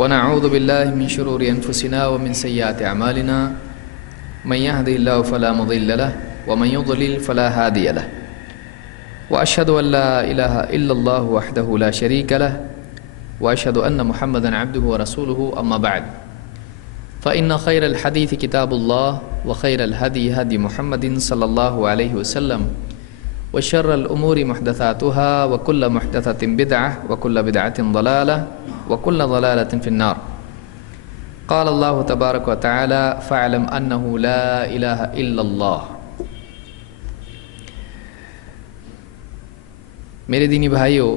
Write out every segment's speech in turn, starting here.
ونعوذ بالله من شرور أنفسنا ومن سيئات أعمالنا من يهده الله فلا مضل له ومن يضلل فلا هادي له وأشهد أن لا إله إلا الله وحده لا شريك له وأشهد أن محمدا عبده ورسوله أما بعد فإن خير الحديث كتاب الله وخير الهدي هدي محمد صلى الله عليه وسلم وشر الأمور محدثاتها وكل محدثة بدعة وكل بدعة ضلالة وكل ضلالة في النار. قال الله تبارك وتعالى فاعلم أنه لا إله إلا الله. میرے دینی بھائیوں،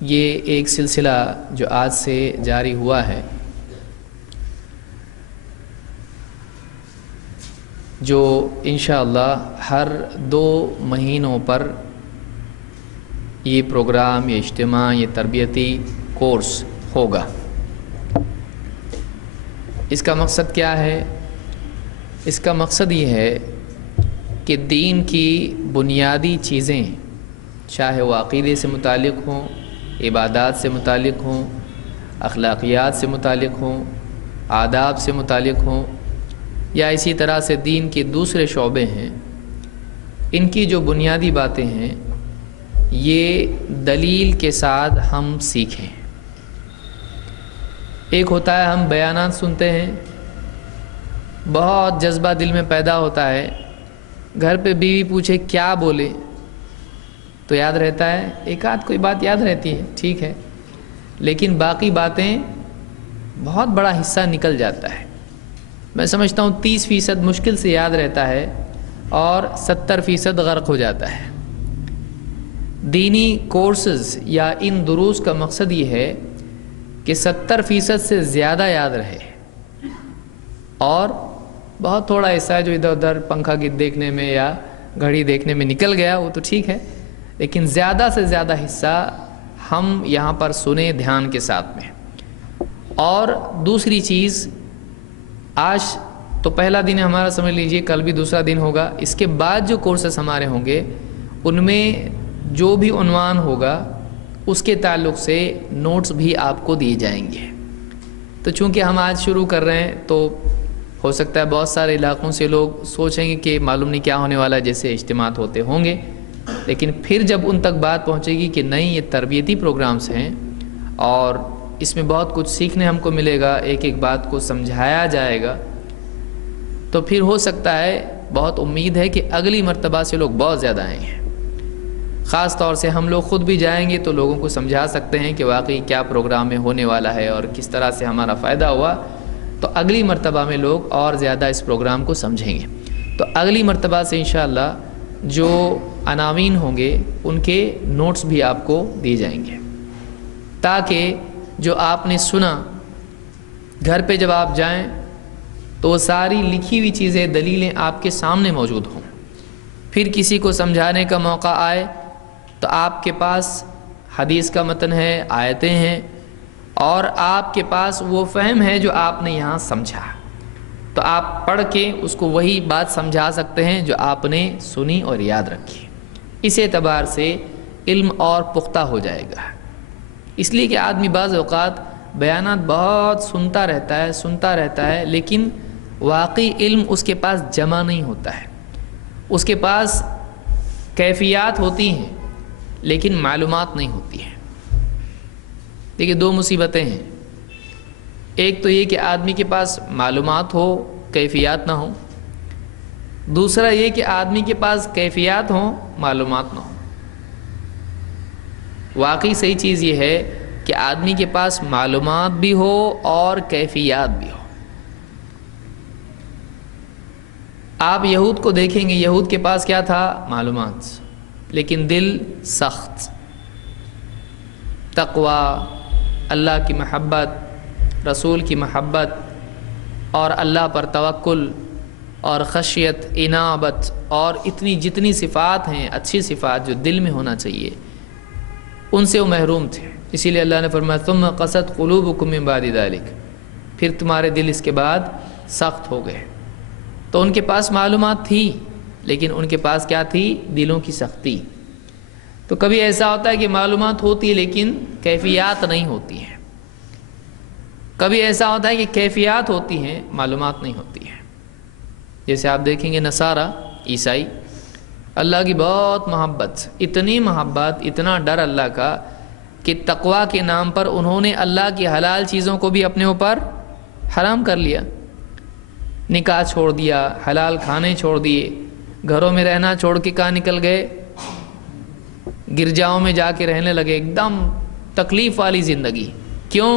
یہ ایک سلسلہ جو آج سے جاری ہوا ہے، جو انشاءاللہ ہر 2 مہینوں پر یہ پروگرام، یہ اجتماع، یہ تربیتی کورس ہوگا. اس کا مقصد کیا ہے؟ اس کا مقصد یہ ہے کہ دین کی بنیادی چیزیں، چاہے وہ عقیدے سے متعلق ہوں، عبادات سے متعلق ہوں، اخلاقیات سے متعلق ہوں، آداب سے متعلق ہوں، یا اسی طرح سے دین کے دوسرے شعبے ہیں، ان کی جو بنیادی باتیں ہیں یہ دلیل کے ساتھ ہم سیکھیں. ایک ہوتا ہے ہم بیانات سنتے ہیں، بہت جذبہ دل میں پیدا ہوتا ہے، گھر پہ بیوی پوچھے کیا بولے تو یاد رہتا ہے، ایک آدھ کوئی بات یاد رہتی ہے، ٹھیک ہے، لیکن باقی باتیں بہت بڑا حصہ نکل جاتا ہے. میں سمجھتا ہوں 30% مشکل سے یاد رہتا ہے اور 70% غرق ہو جاتا ہے. دینی کورسز یا ان دروس کا مقصد یہ ہے کہ 70% سے زیادہ یاد رہے، اور بہت تھوڑا حصہ جو ادھر ادھر پنکھا گیت دیکھنے میں یا گھڑی دیکھنے میں نکل گیا وہ تو ٹھیک ہے، لیکن زیادہ سے زیادہ حصہ ہم یہاں پر سنیں دھیان کے ساتھ میں. اور دوسری چیز، آج تو پہلا دن ہمارا سمجھ لیجئے، کل بھی دوسرا دن ہوگا، اس کے بعد جو کورسز ہمارے ہوں گے ان میں جو بھی عنوان ہوگا اس کے تعلق سے نوٹس بھی آپ کو دیے جائیں گے. تو چونکہ ہم آج شروع کر رہے ہیں تو ہو سکتا ہے بہت سارے علاقوں سے لوگ سوچیں گے کہ معلوم نہیں کیا ہونے والا ہے، جیسے اجتماعات ہوتے ہوں گے، لیکن پھر جب ان تک بات پہنچے گی کہ نہیں یہ تربیتی پروگرامز ہیں اور اس میں بہت کچھ سیکھنے ہم کو ملے گا، ایک ایک بات کو سمجھایا جائے گا، تو پھر ہو سکتا ہے، بہت امید ہے کہ اگلی مرتبہ سے لوگ بہت زیادہ آئیں گے. خاص طور سے ہم لوگ خود بھی جائیں گے تو لوگوں کو سمجھا سکتے ہیں کہ واقعی کیا پروگرام میں ہونے والا ہے اور کس طرح سے ہمارا فائدہ ہوا، تو اگلی مرتبہ میں لوگ اور زیادہ اس پروگرام کو سمجھیں گے. تو اگلی مرتبہ سے انشاءاللہ جو عناوین ہوں گے ان کے نوٹس بھی آپ کو دیے جائیں گے، تاکہ جو آپ نے سنا گھر پہ جب آپ جائیں تو وہ ساری لکھی ہوئی چیزیں، دلیلیں آپ کے سامنے موجود ہوں. پھر کسی کو سمجھانے کا موقع آئے تو آپ کے پاس حدیث کا متن ہے، آیتیں ہیں، اور آپ کے پاس وہ فہم ہے جو آپ نے یہاں سمجھا، تو آپ پڑھ کے اس کو وہی بات سمجھا سکتے ہیں جو آپ نے سنی اور یاد رکھی. اس اعتبار سے علم اور پختہ ہو جائے گا. اس لیے کہ آدمی بعض اوقات بیانات بہت سنتا رہتا ہے لیکن واقعی علم اس کے پاس جمع نہیں ہوتا ہے. اس کے پاس کیفیات ہوتی ہیں لیکن معلومات نہیں ہوتی ہیں. دیکھیے 2 مصیبتیں ہیں، ایک تو یہ کہ آدمی کے پاس معلومات ہو، کیفیات نہ ہو، دوسرا یہ کہ آدمی کے پاس کیفیات ہوں، معلومات نہ ہو. واقعی صحیح چیز یہ ہے کہ آدمی کے پاس معلومات بھی ہو اور کیفیات بھی ہو. آپ یہود کو دیکھیں گے، یہود کے پاس کیا تھا؟ معلومات، لیکن دل سخت. تقوی، اللہ کی محبت، رسول کی محبت، اور اللہ پر توکل اور خشیت، انابت، اور جتنی صفات ہیں، اچھی صفات جو دل میں ہونا چاہیے، ان سے وہ محروم تھے. اسی لیے اللہ نے فرمایا ثم قست قلوبکم من بعد ذلک، پھر تمہارے دل اس کے بعد سخت ہو گئے. تو ان کے پاس معلومات تھی لیکن ان کے پاس کیا تھی؟ دلوں کی سختی. تو کبھی ایسا ہوتا ہے کہ معلومات ہوتی ہے لیکن کیفیات نہیں ہوتی ہیں. کبھی ایسا ہوتا ہے کہ کیفیات ہوتی ہیں، معلومات نہیں ہوتی ہیں. جیسے آپ دیکھیں گے نصارہ، عیسائی، اللہ کی بہت محبت، اتنی محبت، اتنا ڈر اللہ کا کہ تقویٰ کے نام پر انہوں نے اللہ کی حلال چیزوں کو بھی اپنے اوپر حرام کر لیا. نکاح چھوڑ دیا، حلال کھانے چھوڑ دیے، گھروں میں رہنا چھوڑ کے کہاں نکل گئے، گرجاؤں میں جا کے رہنے لگے، ایک دم تکلیف والی زندگی. کیوں؟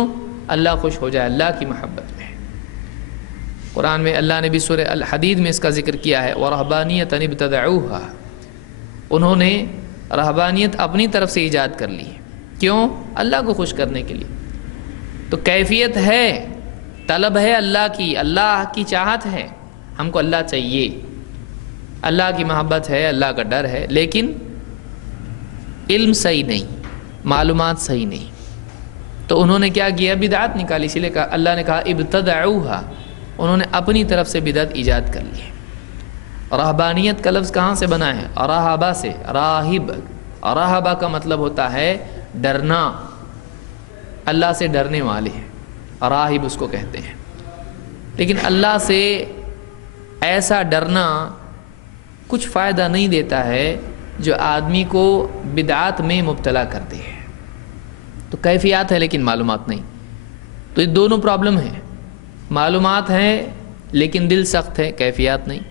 اللہ خوش ہو جائے، اللہ کی محبت میں. قرآن میں اللہ نے بھی سورہ الحدید میں اس کا ذکر کیا ہے، وَرَهْبَانِيَّةً ابْتَدَعُوهَا، انہوں نے رہبانیت اپنی طرف سے ایجاد کر لی. کیوں؟ اللہ کو خوش کرنے کے لیے. تو کیفیت ہے، طلب ہے اللہ کی چاہت ہے، ہم کو اللہ چاہیے، اللہ کی محبت ہے، اللہ کا ڈر ہے، لیکن علم صحیح نہیں، معلومات صحیح نہیں. تو انہوں نے کیا کیا؟ بدعت نکالی. اسی لیے اللہ نے کہا ابتدعوها، انہوں نے اپنی طرف سے بدعت ایجاد کر لی. رہبانیت کا لفظ کہاں سے بنا ہے؟ راہبہ سے، راہب. راہبہ کا مطلب ہوتا ہے ڈرنا، اللہ سے ڈرنے والے ہیں، راہب اس کو کہتے ہیں. لیکن اللہ سے ایسا ڈرنا کچھ فائدہ نہیں دیتا ہے جو آدمی کو بدعات میں مبتلا کرتے ہیں. تو کیفیات ہے لیکن معلومات نہیں. تو یہ دونوں پرابلم ہیں، معلومات ہیں لیکن دل سخت ہے، کیفیات نہیں.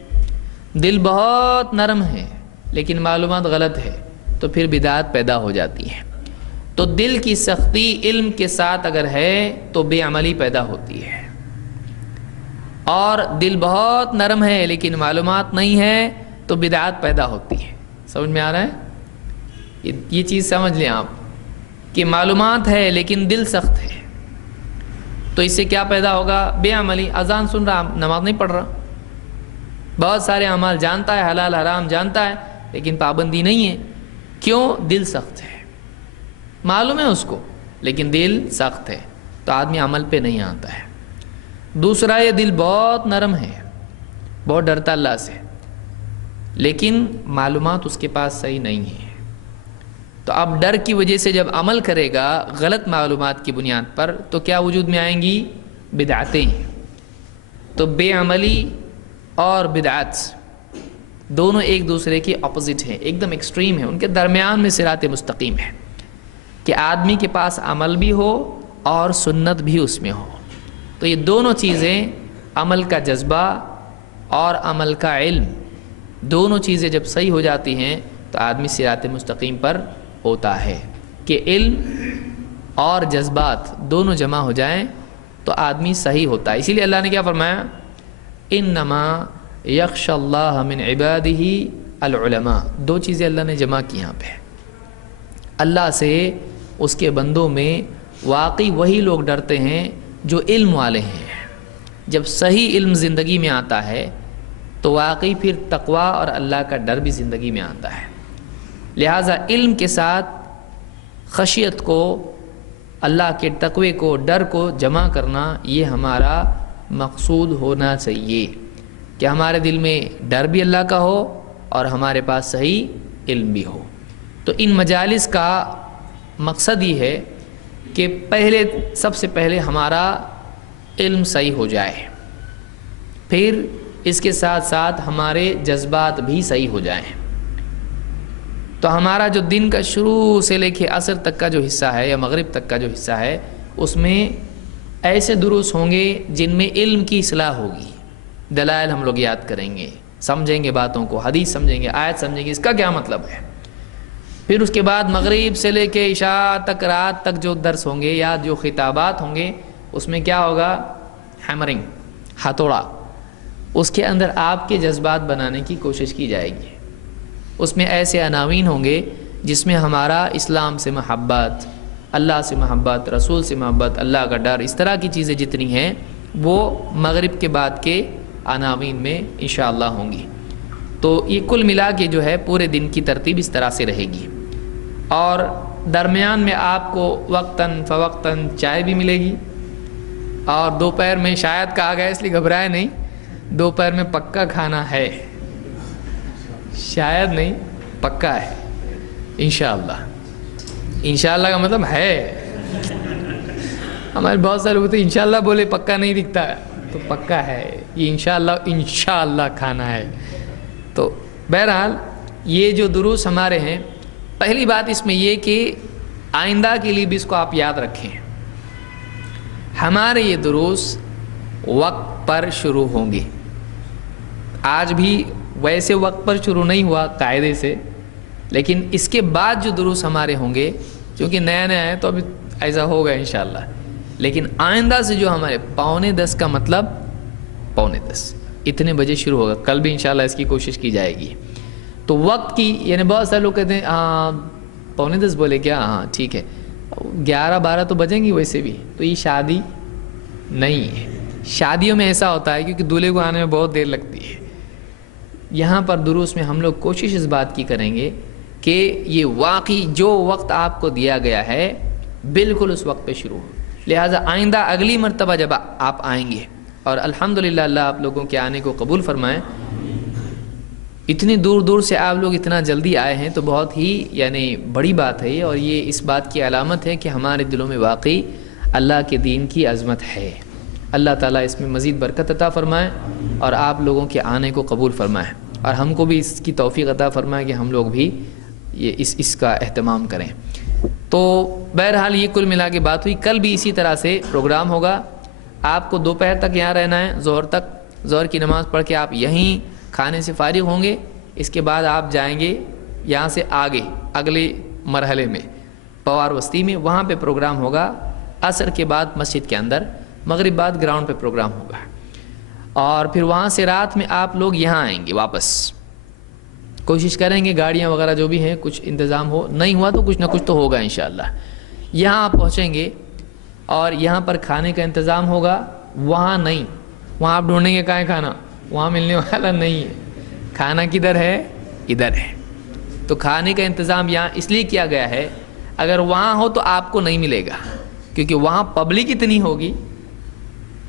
دل بہت نرم ہے لیکن معلومات غلط ہے، تو پھر بدعات پیدا ہو جاتی ہیں. تو دل کی سختی علم کے ساتھ اگر ہے تو بے عملی پیدا ہوتی ہے، اور دل بہت نرم ہے لیکن معلومات نہیں ہے تو بدعات پیدا ہوتی ہے. سمجھ میں آ رہا ہے؟ یہ چیز سمجھ لیں آپ کہ معلومات ہے لیکن دل سخت ہے، تو اس سے کیا پیدا ہوگا؟ بے عملی. اذان سن رہا، نماز نہیں پڑھ رہا، بہت سارے اعمال جانتا ہے، حلال حرام جانتا ہے لیکن پابندی نہیں ہے. کیوں؟ دل سخت ہے. معلوم ہے اس کو لیکن دل سخت ہے، تو آدمی عمل پہ نہیں آتا ہے. دوسرا، یہ دل بہت نرم ہے، بہت ڈرتا اللہ سے، لیکن معلومات اس کے پاس صحیح نہیں ہے. تو اب ڈر کی وجہ سے جب عمل کرے گا غلط معلومات کی بنیاد پر، تو کیا وجود میں آئیں گی؟ بدعتیں. تو بے عملی اور بدعات دونوں ایک دوسرے کے اپوزٹ ہیں، ایک دم ایکسٹریم ہیں. ان کے درمیان میں صراط مستقیم ہے کہ آدمی کے پاس عمل بھی ہو اور سنت بھی اس میں ہو. تو یہ دونوں چیزیں، عمل کا جذبہ اور عمل کا علم، دونوں چیزیں جب صحیح ہو جاتی ہیں تو آدمی صراط مستقیم پر ہوتا ہے. کہ علم اور جذبات دونوں جمع ہو جائیں تو آدمی صحیح ہوتا ہے. اسی لیے اللہ نے کیا فرمایا؟ انما یخشی اللہ من عبادہ العلماء. دو چیزیں اللہ نے جمع کی یہاں پہ. اللہ سے اس کے بندوں میں واقعی وہی لوگ ڈرتے ہیں جو علم والے ہیں. جب صحیح علم زندگی میں آتا ہے تو واقعی پھر تقویٰ اور اللہ کا ڈر بھی زندگی میں آتا ہے. لہٰذا علم کے ساتھ خشیت کو، اللہ کے تقوی کو، ڈر کو جمع کرنا، یہ ہمارا مقصود ہونا چاہیے کہ ہمارے دل میں ڈر بھی اللہ کا ہو اور ہمارے پاس صحیح علم بھی ہو. تو ان مجالس کا مقصد یہ ہے کہ سب سے پہلے ہمارا علم صحیح ہو جائے، پھر اس کے ساتھ ساتھ ہمارے جذبات بھی صحیح ہو جائیں. تو ہمارا جو دن کا شروع سے لے کے عصر تک کا جو حصہ ہے یا مغرب تک کا جو حصہ ہے، اس میں ایسے دروس ہوں گے جن میں علم کی اصلاح ہوگی. دلائل ہم لوگ یاد کریں گے، سمجھیں گے باتوں کو، حدیث سمجھیں گے، آیت سمجھیں گے، اس کا کیا مطلب ہے. پھر اس کے بعد مغرب سے لے کے عشاء تک، رات تک جو درس ہوں گے یا جو خطابات ہوں گے، اس میں کیا ہوگا؟ ہیمرنگ، ہتھوڑا. اس کے اندر آپ کے جذبات بنانے کی کوشش کی جائے گی. اس میں ایسے عناوین ہوں گے جس میں ہمارا اسلام سے محبت، اللہ سے محبت، رسول سے محبت، اللہ کا ڈر، اس طرح کی چیزیں جتنی ہیں وہ مغرب کے بعد کے عناوین میں انشاءاللہ ہوں گی. تو یہ کل ملا کے جو ہے پورے دن کی ترتیب اس طرح سے رہے گی. اور درمیان میں آپ کو وقتاً فوقتاً چائے بھی ملے گی. اور دوپہر میں شاید کہا گیا، اس لیے گھبرائے نہیں، دوپہر میں پکا کھانا ہے، شاید نہیں، پکا ہے انشاءاللہ. انشاءاللہ کا مطلب ہے. ہمارے بہت سارے ہوتے انشاءاللہ بولے پکا نہیں دکھتا ہے، تو پکا ہے یہ انشاءاللہ کھانا ہے۔ تو بہرحال یہ جو دروس ہمارے ہیں، پہلی بات اس میں یہ کہ آئندہ کے لیے بھی اس کو آپ یاد رکھیں، ہمارے یہ دروس وقت پر شروع ہوں گے۔ آج بھی ویسے وقت پر شروع نہیں ہوا قاعدے سے، لیکن اس کے بعد جو دروس ہمارے ہوں گے، چونکہ نیا نیا ہے تو ابھی ایسا ہوگا انشاءاللہ، لیکن آئندہ سے جو ہمارے 9:45 کا مطلب 9:45 اتنے بجے شروع ہوگا۔ کل بھی انشاءاللہ اس کی کوشش کی جائے گی۔ تو وقت کی، یعنی بہت سارے لوگ کہتے ہیں ہاں 9:45 بولے کیا، ہاں ٹھیک ہے 11-12 تو بجیں گی ویسے بھی، تو یہ شادی نہیں ہے۔ شادیوں میں ایسا ہوتا ہے کیونکہ دولہے کو آنے میں بہت دیر لگتی ہے۔ یہاں پر دروس میں ہم لوگ کوشش اس بات کی کریں گے کہ یہ واقعی جو وقت آپ کو دیا گیا ہے بالکل اس وقت پہ شروع ہو۔ لہٰذا آئندہ اگلی مرتبہ جب آپ آئیں گے، اور الحمدللہ اللہ آپ لوگوں کے آنے کو قبول فرمائے، اتنی دور دور سے آپ لوگ اتنا جلدی آئے ہیں تو بہت ہی یعنی بڑی بات ہے، اور یہ اس بات کی علامت ہے کہ ہمارے دلوں میں واقعی اللہ کے دین کی عظمت ہے۔ اللہ تعالیٰ اس میں مزید برکت عطا فرمائے اور آپ لوگوں کے آنے کو قبول فرمائے، اور ہم کو بھی اس کی توفیق عطا فرمائے کہ ہم لوگ بھی یہ اس کا اہتمام کریں۔ تو بہرحال یہ کل ملا کے بات ہوئی۔ کل بھی اسی طرح سے پروگرام ہوگا، آپ کو دوپہر تک یہاں رہنا ہے، ظہر تک، ظہر کی نماز پڑھ کے آپ یہیں کھانے سے فارغ ہوں گے۔ اس کے بعد آپ جائیں گے یہاں سے آگے اگلے مرحلے میں پوار وسطی میں، وہاں پہ پروگرام ہوگا۔ عصر کے بعد مسجد کے اندر، مغرب بعد گراؤنڈ پہ پروگرام ہوگا، اور پھر وہاں سے رات میں آپ لوگ یہاں آئیں گے واپس۔ کوشش کریں گے گاڑیاں وغیرہ جو بھی ہیں کچھ انتظام ہو، نہیں ہوا تو کچھ نہ کچھ تو ہوگا انشاءاللہ۔ یہاں آپ پہنچیں گے اور یہاں پر کھانے کا انتظام ہوگا، وہاں نہیں، وہاں آپ ڈھونڈیں گے کہاں ہے کھانا، وہاں ملنے والا نہیں ہے۔ کھانا کدھر ہے؟ ادھر ہے۔ تو کھانے کا انتظام یہاں اس لیے کیا گیا ہے، اگر وہاں ہو تو آپ کو نہیں ملے گا، کیونکہ وہاں پبلک اتنی ہوگی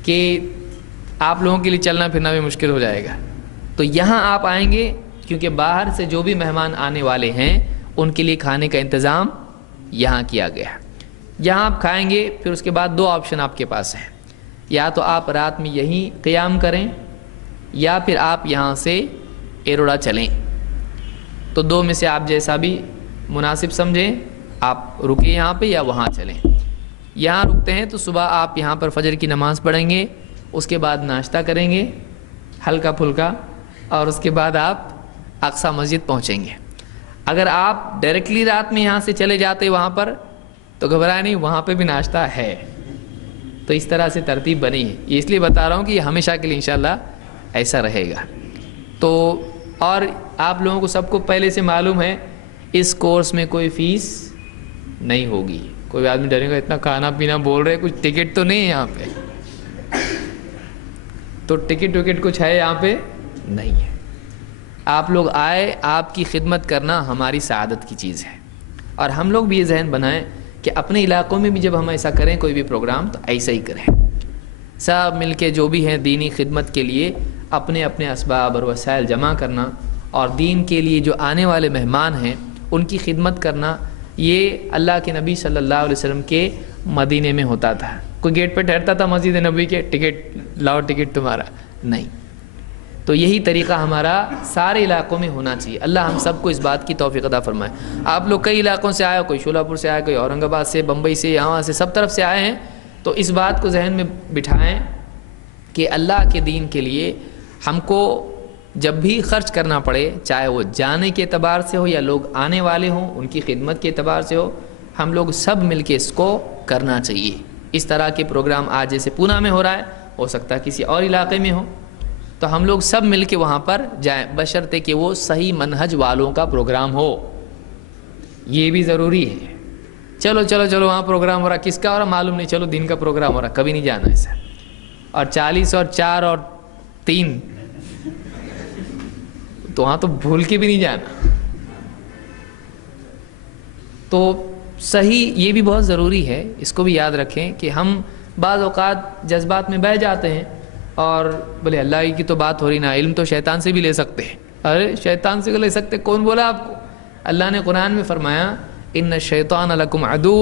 کہ آپ لوگوں کے لیے چلنا پھرنا بھی مشکل ہو جائے گا۔ تو یہاں آپ آئیں گے، کیونکہ باہر سے جو بھی مہمان آنے والے ہیں ان کے لیے کھانے کا انتظام یہاں کیا گیا ہے۔ یہاں آپ کھائیں گے، پھر اس کے بعد 2 آپشن آپ کے پاس ہیں، یا تو آپ رات میں یہیں قیام کریں، یا پھر آپ یہاں سے ایروڑا چلیں۔ تو 2 میں سے آپ جیسا بھی مناسب سمجھیں، آپ رکیں یہاں پہ یا وہاں چلیں۔ یہاں رکتے ہیں تو صبح آپ یہاں پر فجر کی نماز پڑھیں گے، اس کے بعد ناشتہ کریں گے ہلکا پھلکا، اور اس کے بعد آپ اقصی مسجد پہنچیں گے۔ اگر آپ ڈائریکٹلی رات میں یہاں سے چلے جاتے وہاں پر تو گھبرائے نہیں، وہاں پہ بھی ناشتہ ہے۔ تو اس طرح سے ترتیب بنی ہے، یہ اس لیے بتا رہا ہوں کہ یہ ہمیشہ کے لیے انشاءاللہ ایسا رہے گا۔ تو اور آپ لوگوں کو سب کو پہلے سے معلوم ہے اس کورس میں کوئی فیس نہیں ہوگی۔ کوئی آدمی ڈرے گا اتنا کھانا پینا بول رہے، کچھ ٹکٹ تو نہیں ہے یہاں پہ؟ تو ٹکٹ وکٹ کچھ ہے یہاں پہ نہیں ہے۔ آپ لوگ آئے، آپ کی خدمت کرنا ہماری سعادت کی چیز ہے، اور ہم لوگ بھی یہ ذہن بنائیں کہ اپنے علاقوں میں بھی جب ہم ایسا کریں کوئی بھی پروگرام تو ایسا ہی کریں، سب مل کے جو بھی ہیں دینی خدمت کے لیے اپنے اپنے اسباب اور وسائل جمع کرنا، اور دین کے لیے جو آنے والے مہمان ہیں ان کی خدمت کرنا، یہ اللہ کے نبی صلی اللہ علیہ وسلم کے مدینے میں ہوتا تھا۔ کوئی گیٹ پہ ٹھہرتا تھا مسجد نبوی کے، ٹکٹ لاؤ، ٹکٹ تمہارا نہیں۔ تو یہی طریقہ ہمارا سارے علاقوں میں ہونا چاہیے۔ اللہ ہم سب کو اس بات کی توفیق عطا فرمائے۔ آپ لوگ کئی علاقوں سے آئے ہو، کوئی شولہ پور سے آئے، کوئی اورنگ آباد سے، بمبئی سے، یہاں سے، سب طرف سے آئے ہیں، تو اس بات کو ذہن میں بٹھائیں کہ اللہ کے دین کے لیے ہم کو جب بھی خرچ کرنا پڑے، چاہے وہ جانے کے اعتبار سے ہو یا لوگ آنے والے ہوں ان کی خدمت کے اعتبار سے ہو، ہم لوگ سب مل کے اس کو کرنا چاہیے۔ اس طرح کے پروگرام آج جیسے پونا میں ہو رہا ہے، ہو سکتا ہے کسی اور علاقے میں ہو، تو ہم لوگ سب مل کے وہاں پر جائیں، بشرطے کہ وہ صحیح منہج والوں کا پروگرام ہو۔ یہ بھی ضروری ہے۔ چلو چلو چلو وہاں پروگرام ہو رہا، کس کا ہو رہا معلوم نہیں، چلو دن کا پروگرام ہو رہا، کبھی نہیں جانا ایسا۔ اور 40 اور 4 اور 3 تو وہاں تو بھول کے بھی نہیں جانا۔ تو صحیح، یہ بھی بہت ضروری ہے، اس کو بھی یاد رکھیں کہ ہم بعض اوقات جذبات میں بہہ جاتے ہیں، اور بولے اللہ کی تو بات ہو رہی نا، علم تو شیطان سے بھی لے سکتے ہیں۔ ارے شیطان سے لے سکتے، کون بولا آپ کو؟ اللہ نے قرآن میں فرمایا ان الشیطان لکم عدو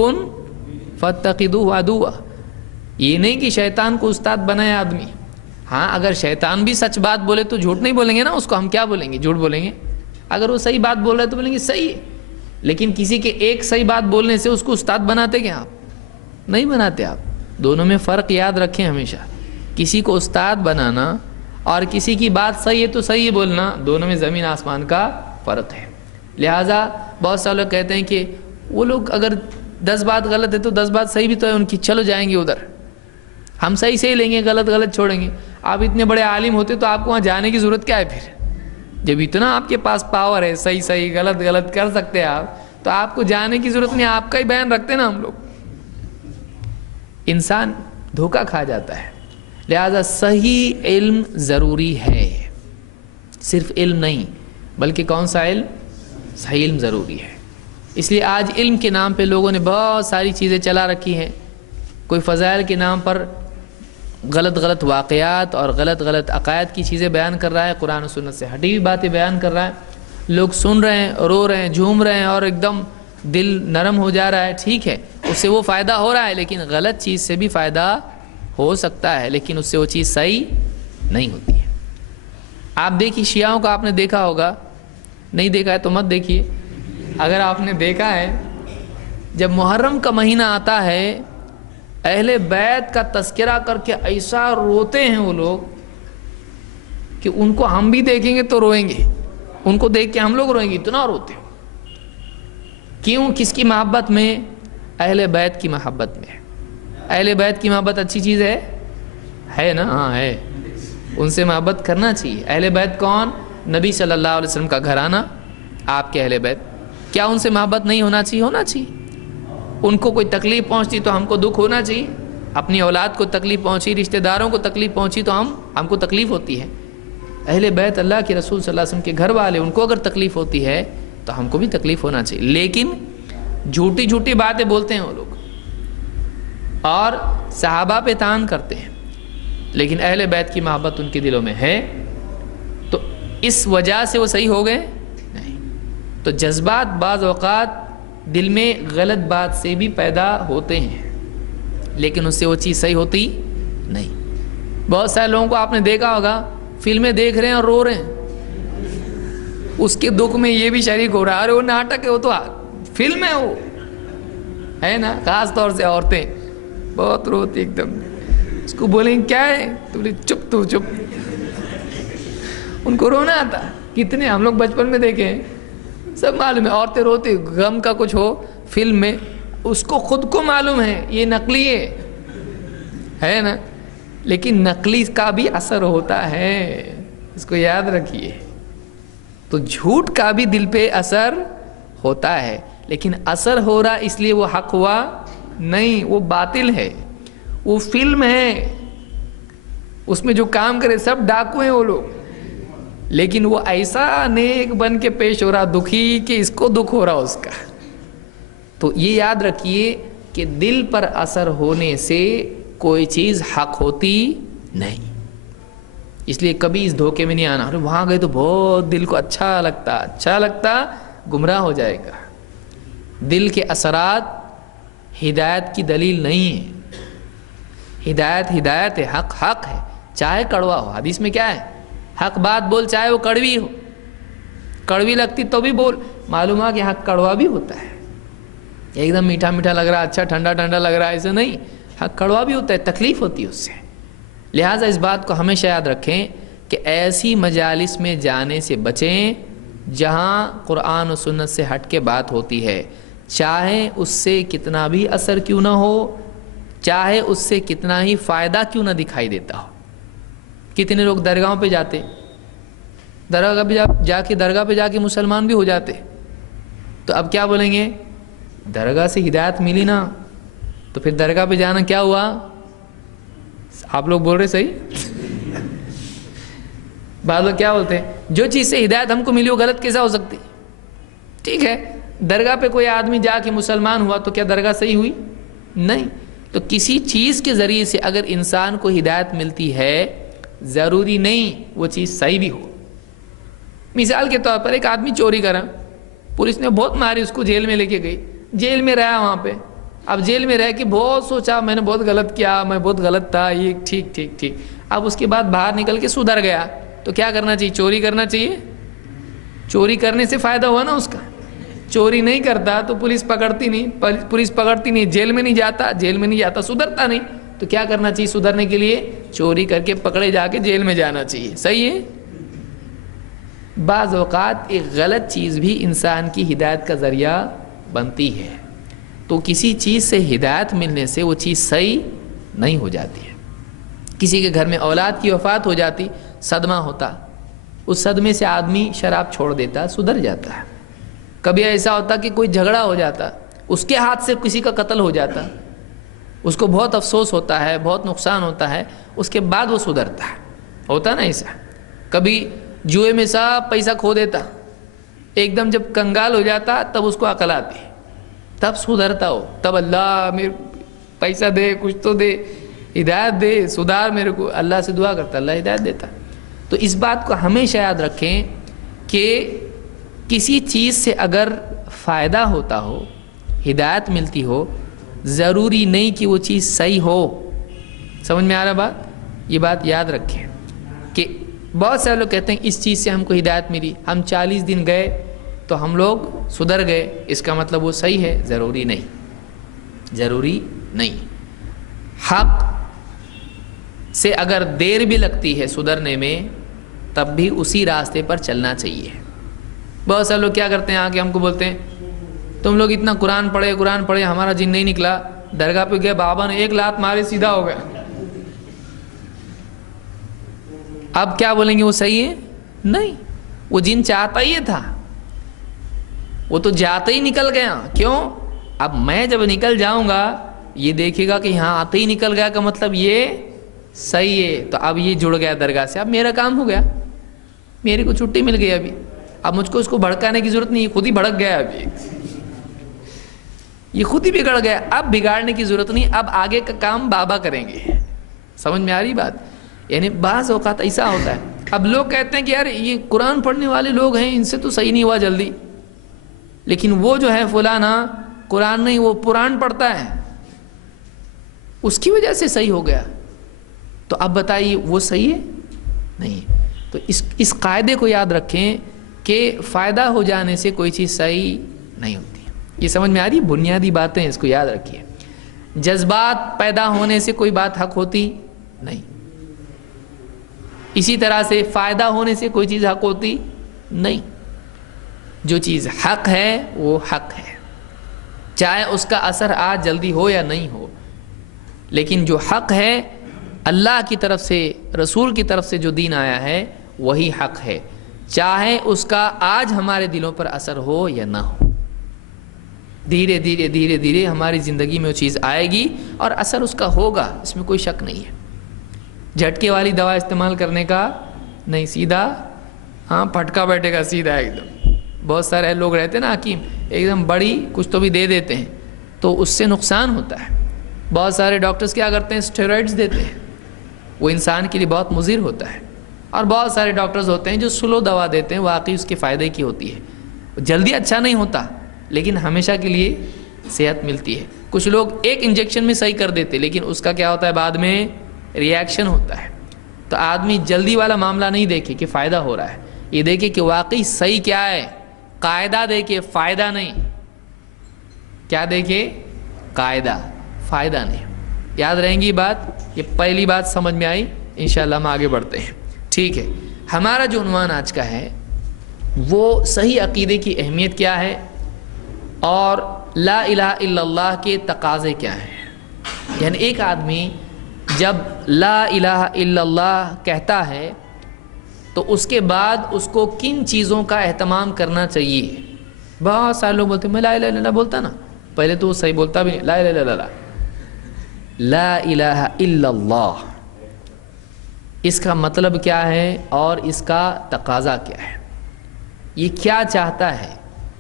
فاتخذوہ عدوا، یہ نہیں کہ شیطان کو استاد بنائے آدمی. ہاں اگر شیطان بھی سچ بات بولے تو جھوٹ نہیں بولیں گے نا، اس کو ہم کیا بولیں گے؟ جھوٹ بولیں گے. اگر وہ صحیح بات بول رہا ہے تو بولیں گے صحیح ہے. لیکن کسی کے ایک صحیح بات بولنے سے اس کو استاد بناتے کیا آپ؟ نہیں بناتے آپ. دونوں میں فرق یاد رکھیں ہمیشہ. کسی کو استاد بنانا اور کسی کی بات صحیح ہے تو صحیح بولنا، دونوں میں زمین آسمان کا فرق ہے. لہٰذا بہت سارے لوگ کہتے ہیں کہ وہ لوگ اگر 10 بات غلط ہے تو 10 بات صحیح بھی تو ہے ان کی، چلو جائیں گے ادھر، ہم صحیح سے ہی لیں گے، غلط غلط چھوڑیں گے. آپ اتنے بڑے عالم ہوتے تو آپ کو وہاں جانے کی ضرورت کیا ہے پھر؟ جب اتنا آپ کے پاس پاور ہے، صحیح صحیح غلط غلط کر سکتے ہیں آپ، تو آپ کو جانے کی ضرورت نہیں، آپ کا ہی بیان رکھتے نا ہم لوگ. انسان دھوکہ کھا جاتا ہے. لہذا صحیح علم ضروری ہے، صرف علم نہیں بلکہ کون سا علم؟ صحیح علم ضروری ہے. اس لیے آج علم کے نام پہ لوگوں نے بہت ساری چیزیں چلا رکھی ہیں. کوئی فضائل کے نام پر غلط غلط واقعات اور غلط غلط عقائد کی چیزیں بیان کر رہا ہے، قرآن و سنت سے ہٹی ہوئی باتیں بیان کر رہا ہے. لوگ سن رہے ہیں، رو رہے ہیں، جھوم رہے ہیں اور ایک دم دل نرم ہو جا رہا ہے. ٹھیک ہے، اس سے وہ فائدہ ہو رہا ہے، لیکن غلط چیز سے بھی فائدہ ہو سکتا ہے، لیکن اس سے وہ چیز صحیح نہیں ہوتی ہے. آپ دیکھیے شیعوں کا، آپ نے دیکھا ہوگا، نہیں دیکھا ہے تو مت دیکھیے. اگر آپ نے دیکھا ہے، جب محرم کا مہینہ آتا ہے اہل بیت کا تذکرہ کر کے ایسا روتے ہیں وہ لوگ کہ ان کو ہم بھی دیکھیں گے تو روئیں گے، ان کو دیکھ کے ہم لوگ روئیں گے، اتنا روتے ہیں. کیوں؟ کس کی محبت میں؟ اہل بیت کی محبت میں. اہل بیت کی محبت اچھی چیز ہے نا؟ ہاں ہے. ان سے محبت کرنا چاہیے. اہل بیت کون؟ نبی صلی اللہ علیہ وسلم کا گھرانہ، آپ کے اہل بیت. کیا ان سے محبت نہیں ہونا چاہیے؟ ہونا چاہیے. ان کو کوئی تکلیف پہنچتی تو ہم کو دکھ ہونا چاہیے. اپنی اولاد کو تکلیف پہنچی، رشتہ داروں کو تکلیف پہنچی تو ہم کو تکلیف ہوتی ہے. اہل بیت اللہ کے رسول صلی اللہ علیہ وسلم کے گھر والے، ان کو اگر تکلیف ہوتی ہے تو ہم کو بھی تکلیف ہونا چاہیے. لیکن جھوٹی جھوٹی باتیں بولتے ہیں وہ لوگ اور صحابہ پہ تان کرتے ہیں، لیکن اہل بیت کی محبت ان کے دلوں میں ہے، تو اس وجہ سے وہ صحیح ہو گئے نہیں. تو جذبات بعض اوقات دل میں غلط بات سے بھی پیدا ہوتے ہیں، لیکن اس سے وہ چیز صحیح ہوتی نہیں. بہت سارے لوگوں کو آپ نے دیکھا ہوگا فلمیں دیکھ رہے ہیں اور رو رہے ہیں، اس کے دکھ میں یہ بھی شریک ہو رہا ہے. ارے وہ ناٹک ہے، وہ تو فلم ہے، وہ ہے نا. خاص طور سے عورتیں بہت روتی ایک دم. اس کو بولیں کیا ہے تو بولے چپ، تو چپ. ان کو رونا آتا. کتنے ہم لوگ بچپن میں دیکھے ہیں، سب معلوم ہے. عورتیں روتی، غم کا کچھ ہو فلم میں، اس کو خود کو معلوم ہے یہ نقلی ہے نا، لیکن نقلی کا بھی اثر ہوتا ہے، اس کو یاد رکھیے. تو جھوٹ کا بھی دل پہ اثر ہوتا ہے، لیکن اثر ہو رہا اس لیے وہ حق ہوا نہیں، وہ باطل ہے، وہ فلم ہے. اس میں جو کام کرے سب ڈاکو ہیں وہ لوگ، لیکن وہ ایسا نیک بن کے پیش ہو رہا دکھی کہ اس کو دکھ ہو رہا اس کا. تو یہ یاد رکھیے کہ دل پر اثر ہونے سے کوئی چیز حق ہوتی نہیں. اس لیے کبھی اس دھوکے میں نہیں آنا. ارے وہاں گئے تو بہت دل کو اچھا لگتا، گمراہ ہو جائے گا. دل کے اثرات ہدایت کی دلیل نہیں ہے. ہدایت ہے، حق ہے، چاہے کڑوا ہو. حدیث میں کیا ہے؟ حق بات بول، چاہے وہ کڑوی ہو. کڑوی لگتی تو بھی بول. معلوم ہے کہ حق کڑوا بھی ہوتا ہے. ایک دم میٹھا میٹھا لگ رہا، اچھا ٹھنڈا ٹھنڈا لگ رہا، ایسا نہیں. حق کڑوا بھی ہوتا ہے، تکلیف ہوتی ہے اس سے. لہٰذا اس بات کو ہمیشہ یاد رکھیں کہ ایسی مجالس میں جانے سے بچیں جہاں قرآن و سنت سے ہٹ کے بات ہوتی ہے، چاہے اس سے کتنا بھی اثر کیوں نہ ہو، چاہے اس سے کتنا ہی فائدہ کیوں نہ دکھائی دیتا ہو. کتنے لوگ درگاہوں پہ جاتے، درگاہ پہ جا کے مسلمان بھی ہو جاتے. تو اب کیا بولیں گے؟ درگاہ سے ہدایت ملی نا، تو پھر درگاہ پہ جانا کیا ہوا؟ آپ لوگ بول رہے صحیح؟ بعض لوگ کیا بولتے ہیں؟ جو چیز سے ہدایت ہم کو ملی وہ غلط کیسا ہو سکتی؟ ٹھیک ہے، درگاہ پہ کوئی آدمی جا کے مسلمان ہوا تو کیا درگاہ صحیح ہوئی؟ نہیں. تو کسی چیز کے ذریعے سے اگر انسان کو ہدایت ملتی ہے، ضروری نہیں وہ چیز صحیح بھی ہو. مثال کے طور پر ایک آدمی چوری کرا، پولیس نے بہت ماری، اس کو جیل میں لے کے گئی، جیل میں رہا وہاں پہ. اب جیل میں رہ کے بہت سوچا میں نے بہت غلط کیا، میں بہت غلط تھا، یہ ٹھیک ٹھیک ٹھیک، اب اس کے بعد باہر نکل کے سدھر گیا تو کیا کرنا چاہیے؟ چوری کرنا چاہیے؟ چوری کرنے سے فائدہ ہوا نا اس کا، چوری نہیں کرتا تو پولیس پکڑتی نہیں، جیل میں نہیں جاتا، سدھرتا نہیں، تو کیا کرنا چاہیے سدھرنے کے لیے؟ چوری کر کے پکڑے جا کے جیل میں جانا چاہیے، صحیح ہے؟ بعض اوقات ایک غلط چیز بھی انسان کی ہدایت کا ذریعہ بنتی ہے، تو کسی چیز سے ہدایت ملنے سے وہ چیز صحیح نہیں ہو جاتی ہے۔ کسی کے گھر میں اولاد کی وفات ہو جاتی، صدمہ ہوتا، اس صدمے سے آدمی شراب چھوڑ دیتا، سدھر جاتا ہے۔ کبھی ایسا ہوتا کہ کوئی جھگڑا ہو جاتا، اس کے ہاتھ سے کسی کا قتل ہو جاتا، اس کو بہت افسوس ہوتا ہے، بہت نقصان ہوتا ہے، اس کے بعد وہ سدھرتا ہے، ہوتا نا ایسا۔ کبھی جوئے میں سب پیسہ کھو دیتا، ایک دم جب کنگال ہو جاتا تب اس کو عقل آتی، تب سدھرتا ہو، تب اللہ میرے پیسہ دے، کچھ تو دے، ہدایت دے، سدھار میرے کو، اللہ سے دعا کرتا، اللہ ہدایت دیتا۔ تو اس بات کو ہمیشہ یاد رکھیں کہ کسی چیز سے اگر فائدہ ہوتا ہو، ہدایت ملتی ہو، ضروری نہیں کہ وہ چیز صحیح ہو۔ سمجھ میں آ رہا بات؟ یہ بات یاد رکھیں کہ بہت سارے لوگ کہتے ہیں اس چیز سے ہم کو ہدایت ملی، ہم 40 دن گئے تو ہم لوگ سدھر گئے، اس کا مطلب وہ صحیح ہے؟ ضروری نہیں۔ حق سے اگر دیر بھی لگتی ہے سدھرنے میں، تب بھی اسی راستے پر چلنا چاہیے۔ بہت سارے لوگ کیا کرتے ہیں، آ کے ہم کو بولتے ہیں تم لوگ اتنا قرآن پڑھے ہمارا جن نہیں نکلا، درگاہ پہ گئے بابا نے ایک لات مارے سیدھا ہو گیا۔ اب کیا بولیں گے؟ وہ صحیح ہے؟ نہیں، وہ جن چاہتا ہی تھا، وہ تو جاتے ہی نکل گیا۔ کیوں؟ اب میں جب نکل جاؤں گا یہ دیکھے گا کہ یہاں آتے ہی نکل گیا کا مطلب یہ صحیح ہے، تو اب یہ جڑ گیا درگاہ سے، اب میرا کام ہو گیا، میرے کو چھٹی مل گئی ابھی، اب مجھ کو اس کو بھڑکانے کی ضرورت نہیں، خود ہی بھڑک گیا، ابھی یہ خود ہی بگڑ گیا، اب بگاڑنے کی ضرورت نہیں، اب آگے کا کام بابا کریں گے۔ سمجھ میں آ رہی بات؟ یعنی بعض اوقات ایسا ہوتا ہے، اب لوگ کہتے ہیں کہ یار یہ قرآن پڑھنے والے لوگ ہیں، ان سے تو صحیح نہیں ہوا جلدی، لیکن وہ جو ہے فلانا قرآن نہیں، وہ پران پڑھتا ہے، اس کی وجہ سے صحیح ہو گیا، تو اب بتائیے وہ صحیح ہے؟ نہیں۔ تو اس قاعدے کو یاد رکھیں کہ فائدہ ہو جانے سے کوئی چیز صحیح نہیں ہوتی۔ یہ سمجھ میں آ رہی؟ بنیادی باتیں اس کو یاد رکھیے۔ جذبات پیدا ہونے سے کوئی بات حق ہوتی نہیں، اسی طرح سے فائدہ ہونے سے کوئی چیز حق ہوتی نہیں۔ جو چیز حق ہے وہ حق ہے، چاہے اس کا اثر آج جلدی ہو یا نہیں ہو، لیکن جو حق ہے اللہ کی طرف سے، رسول کی طرف سے جو دین آیا ہے وہی حق ہے، چاہے اس کا آج ہمارے دلوں پر اثر ہو یا نہ ہو۔ دھیرے دھیرے دھیرے دھیرے ہماری زندگی میں وہ چیز آئے گی اور اثر اس کا ہوگا، اس میں کوئی شک نہیں ہے۔ جھٹکے والی دوا استعمال کرنے کا نہیں، سیدھا پھٹکا بیٹھے گا سیدھا ایک دم۔ بہت سارے لوگ رہتے ہیں نا حکیم، ایک دم بڑی کچھ تو بھی دے دیتے ہیں تو اس سے نقصان ہوتا ہے۔ بہت سارے ڈاکٹرز کیا کرتے ہیں؟ اسٹیرائڈز دیتے ہیں، وہ انسان کے لیے بہت مضر ہوتا ہے۔ اور بہت سارے ڈاکٹرز ہوتے ہیں جو سلو دوا دیتے ہیں، واقعی اس کے فائدے کی ہوتی ہے، جلدی اچھا نہیں ہوتا لیکن ہمیشہ کے لیے صحت ملتی ہے۔ کچھ لوگ ایک انجیکشن میں صحیح کر دیتے لیکن اس کا کیا ہوتا ہے؟ بعد میں ریاکشن ہوتا ہے۔ تو آدمی جلدی والا معاملہ نہیں دیکھے کہ فائدہ ہو رہا ہے، یہ دیکھے کہ واقعی صحیح کیا ہے، قاعدہ دیکھے، فائدہ نہیں۔ کیا دیکھے؟ قاعدہ، فائدہ نہیں۔ یاد رہیں گی بات؟ یہ پہلی بات سمجھ میں آئی؟ انشاءاللہ ہم آگے بڑھتے ہیں۔ ٹھیک ہے، ہمارا جو عنوان آج کا ہے وہ صحیح عقیدے کی اہمیت کیا ہے اور لا الہ الا اللہ کے تقاضے کیا ہیں۔ یعنی ایک آدمی جب لا الہ الا اللہ کہتا ہے تو اس کے بعد اس کو کن چیزوں کا اہتمام کرنا چاہیے۔ بہت سارے لوگ بولتے ہیں میں لا الہ الا اللہ بولتا نا، پہلے تو وہ صحیح بولتا بھی نہیں، لا الہ الا اللہ، لا الہ الا اللہ، اس کا مطلب کیا ہے اور اس کا تقاضا کیا ہے، یہ کیا چاہتا ہے،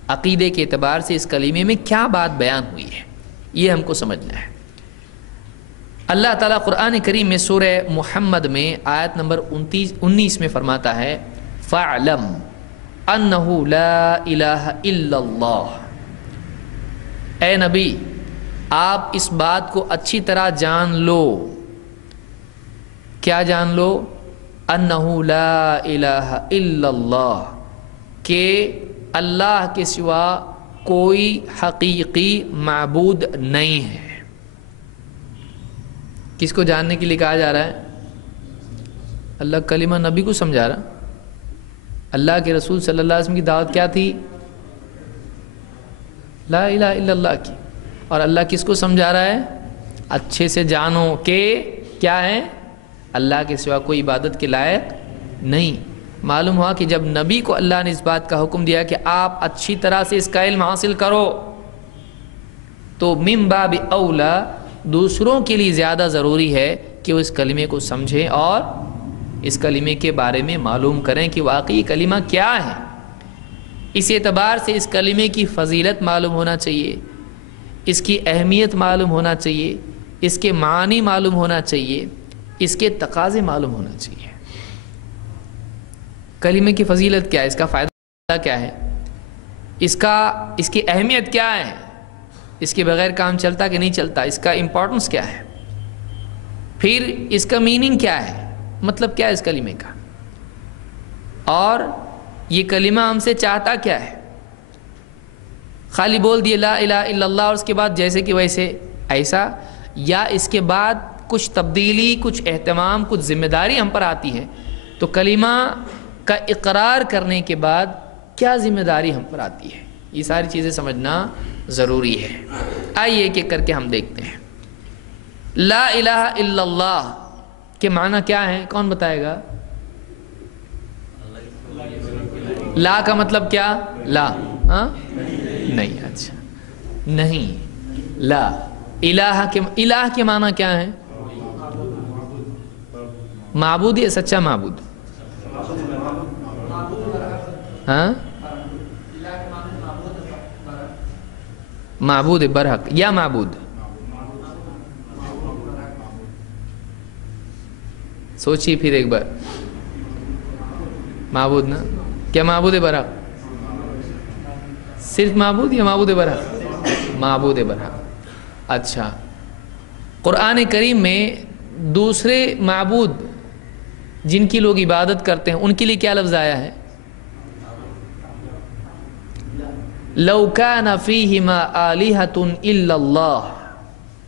عقیدے کے اعتبار سے اس کلمے میں کیا بات بیان ہوئی ہے، یہ ہم کو سمجھنا ہے۔ اللہ تعالیٰ قرآن کریم میں سورہ محمد میں آیت نمبر 19 میں فرماتا ہے فَاعْلَمْ أَنَّهُ لَا إِلَهَ إِلَّا اللَّهُ، اے نبی آپ اس بات کو اچھی طرح جان لو. کیا جان لو؟ انہ لا الہ الا اللہ، کہ اللہ کے سوا کوئی حقیقی معبود نہیں ہے. کس کو جاننے کے لیے کہا جا رہا ہے؟ اللہ کلمہ نبی کو سمجھا رہا. اللہ کے رسول صلی اللہ علیہ وسلم کی دعوت کیا تھی؟ لا الہ الا اللہ کی. اور اللہ کس کو سمجھا رہا ہے؟ اچھے سے جانو کہ کیا ہے؟ اللہ کے سوا کوئی عبادت کے لائق نہیں. معلوم ہوا کہ جب نبی کو اللہ نے اس بات کا حکم دیا کہ آپ اچھی طرح سے اس کا علم حاصل کرو، تو من باب اولا دوسروں کے لیے زیادہ ضروری ہے کہ وہ اس کلمے کو سمجھیں اور اس کلمے کے بارے میں معلوم کریں کہ واقعی کلمہ کیا ہے. اس اعتبار سے اس کلمے کی فضیلت معلوم ہونا چاہیے، اس کی اہمیت معلوم ہونا چاہیے، اس کے معنی معلوم ہونا چاہیے، اس کے تقاضے معلوم ہونا چاہیے. کلمے کی فضیلت کیا ہے؟ اس کا فائدہ کیا ہے؟ اس کی اہمیت کیا ہے؟ اس کے بغیر کام چلتا کہ نہیں چلتا؟ اس کا امپورٹنس کیا ہے؟ پھر اس کا میننگ کیا ہے؟ مطلب کیا ہے اس کلمے کا؟ اور یہ کلمہ ہم سے چاہتا کیا ہے؟ خالی بول دیے لا الہ الا اللہ اور اس کے بعد جیسے کہ ویسے ایسا، یا اس کے بعد کچھ تبدیلی، کچھ اہتمام، کچھ ذمہ داری ہم پر آتی ہے؟ تو کلمہ کا اقرار کرنے کے بعد کیا ذمہ داری ہم پر آتی ہے؟ یہ ساری چیزیں سمجھنا ضروری ہے. آئیے ایک ایک کر کے ہم دیکھتے ہیں. لا الہ الا اللہ کے معنی کیا ہے؟ کون بتائے گا؟ لا کا مطلب کیا؟ لا نہیں. اچھا نہیں. لا الہ کے معنی کیا ہے؟ معبود یا سچا معبود؟ ہاں، معبود برحق یا معبود؟ سوچیے پھر ایک بار. معبود نا؟ کیا معبود برحق؟ صرف معبود یا معبود برحق؟ معبود برحق. اچھا، قرآن کریم میں دوسرے معبود جن کی لوگ عبادت کرتے ہیں ان کے لیے کیا لفظ آیا ہے؟ لو کان فیہما آلہۃ الا اللہ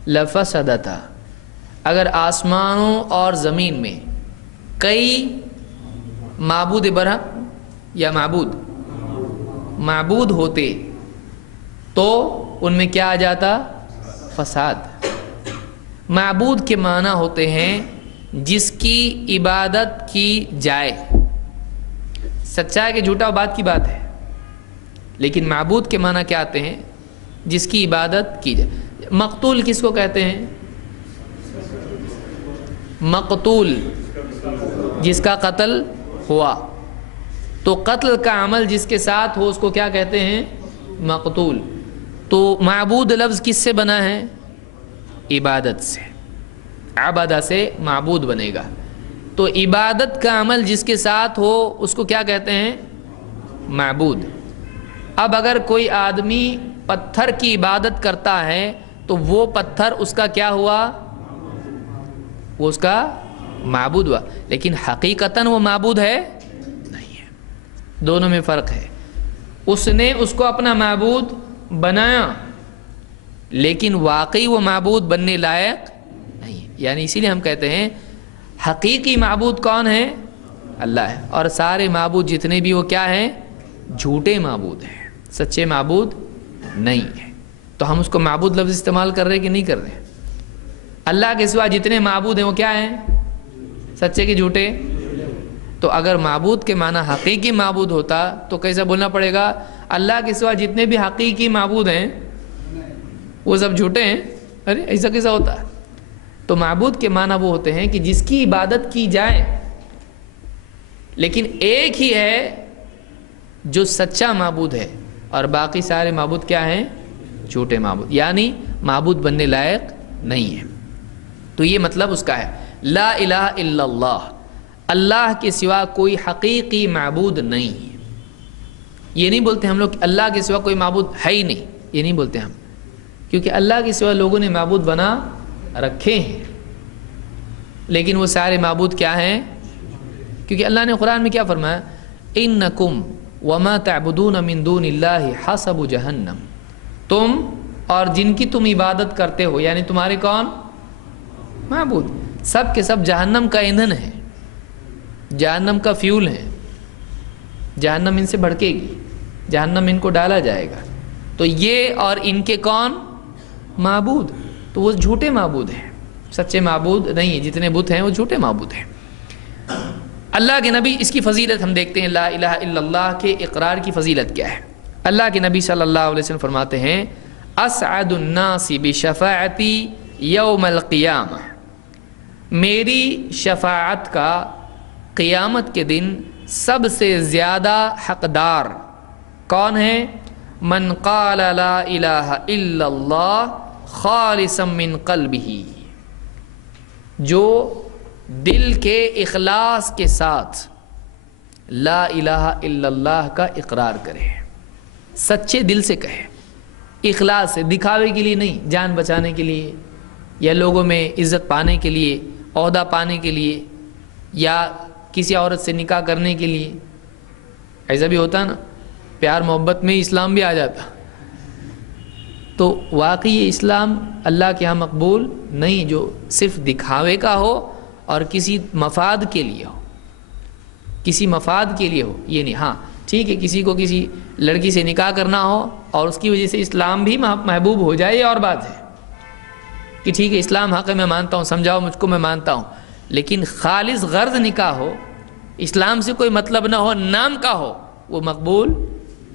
لفسدتا. اگر آسمانوں اور زمین میں کئی معبود برحق یا معبود ہوتے تو ان میں کیا آ جاتا؟ فساد. معبود کے معنی ہوتے ہیں جس کی عبادت کی جائے. سچا ہے کہ جھوٹا بات کی بات ہے، لیکن معبود کے معنی کیا آتے ہیں؟ جس کی عبادت کی جائے. مقتول کس کو کہتے ہیں؟ مقتول جس کا قتل ہوا. تو قتل کا عمل جس کے ساتھ ہو اس کو کیا کہتے ہیں؟ مقتول. تو معبود لفظ کس سے بنا ہے؟ عبادت سے. عبادہ سے معبود بنے گا. تو عبادت کا عمل جس کے ساتھ ہو اس کو کیا کہتے ہیں؟ معبود. اب اگر کوئی آدمی پتھر کی عبادت کرتا ہے تو وہ پتھر اس کا کیا ہوا؟ وہ اس کا معبود ہوا. لیکن حقیقتاً وہ معبود ہے؟ نہیں ہے. دونوں میں فرق ہے. اس نے اس کو اپنا معبود بنایا لیکن واقعی وہ معبود بننے لائق نہیں ہے. یعنی اسی لیے ہم کہتے ہیں حقیقی معبود کون ہے؟ اللہ ہے. اور سارے معبود جتنے بھی وہ کیا ہیں؟ جھوٹے معبود ہیں، سچے معبود نہیں ہیں. تو ہم اس کو معبود لفظ استعمال کر رہے ہیں کہ نہیں کر رہے ہیں؟ اللہ کے سوا جتنے معبود ہیں وہ کیا ہیں؟ سچے کہ جھوٹے؟ تو اگر معبود کے معنی حقیقی معبود ہوتا تو کیسا بولنا پڑے گا؟ اللہ کے سوا جتنے بھی حقیقی معبود ہیں وہ سب جھوٹے ہیں. ارے ایسا کیسا ہوتا؟ تو معبود کے معنی وہ ہوتے ہیں کہ جس کی عبادت کی جائے، لیکن ایک ہی ہے جو سچا معبود ہے اور باقی سارے معبود کیا ہیں؟ جھوٹے معبود، یعنی معبود بننے لائق نہیں ہے. تو یہ مطلب اس کا ہے لا الہ الا اللہ، اللہ کے سوا کوئی حقیقی معبود نہیں ہے. یہ نہیں بولتے ہم لوگ اللہ کے سوا کوئی معبود ہے ہی نہیں، یہ نہیں بولتے ہم. کیونکہ اللہ کے سوا لوگوں نے معبود بنا رکھے ہیں، لیکن وہ سارے معبود کیا ہیں؟ کیونکہ اللہ نے قرآن میں کیا فرمایا؟ انکم وما تعبدون من دون اللہ حسب جہنم، تم اور جن کی تم عبادت کرتے ہو، یعنی تمہارے کون معبود، سب کے سب جہنم کا ایندھن ہے، جہنم کا فیول ہے، جہنم ان سے بھڑکے گی، جہنم ان کو ڈالا جائے گا۔ تو یہ اور ان کے کون معبود، تو وہ جھوٹے معبود ہیں، سچے معبود نہیں ہیں، جتنے بت ہیں وہ جھوٹے معبود ہیں۔ اللہ کے نبی، اس کی فضیلت ہم دیکھتے ہیں، لا الہ الا اللہ کے اقرار کی فضیلت کیا ہے۔ اللہ کے نبی صلی اللہ علیہ وسلم فرماتے ہیں اسعد الناس بشفاعتی یوم القیامہ، میری شفاعت کا قیامت کے دن سب سے زیادہ حقدار کون ہے؟ من قال لا الہ الا اللہ خالصا من قلبہ، جو دل کے اخلاص کے ساتھ لا الہ الا اللہ کا اقرار کرے، سچے دل سے کہے، اخلاص سے، دکھاوے کے لیے نہیں، جان بچانے کے لیے یا لوگوں میں عزت پانے کے لیے، عہدہ پانے کے لیے، یا کسی عورت سے نکاح کرنے کے لیے۔ ایسا بھی ہوتا نا، پیار محبت میں اسلام بھی آ جاتا، تو واقعی یہ اسلام اللہ کے ہاں مقبول نہیں، جو صرف دکھاوے کا ہو اور کسی مفاد کے لیے ہو، کسی مفاد کے لیے ہو، یہ نہیں۔ ہاں ٹھیک ہے، کسی کو کسی لڑکی سے نکاح کرنا ہو اور اس کی وجہ سے اسلام بھی محبوب ہو جائے، یہ اور بات ہے کہ ٹھیک ہے اسلام حق ہے، میں مانتا ہوں، سمجھاؤ مجھ کو، میں مانتا ہوں، لیکن خالص غرض نکاح ہو، اسلام سے کوئی مطلب نہ ہو، نام کا ہو، وہ مقبول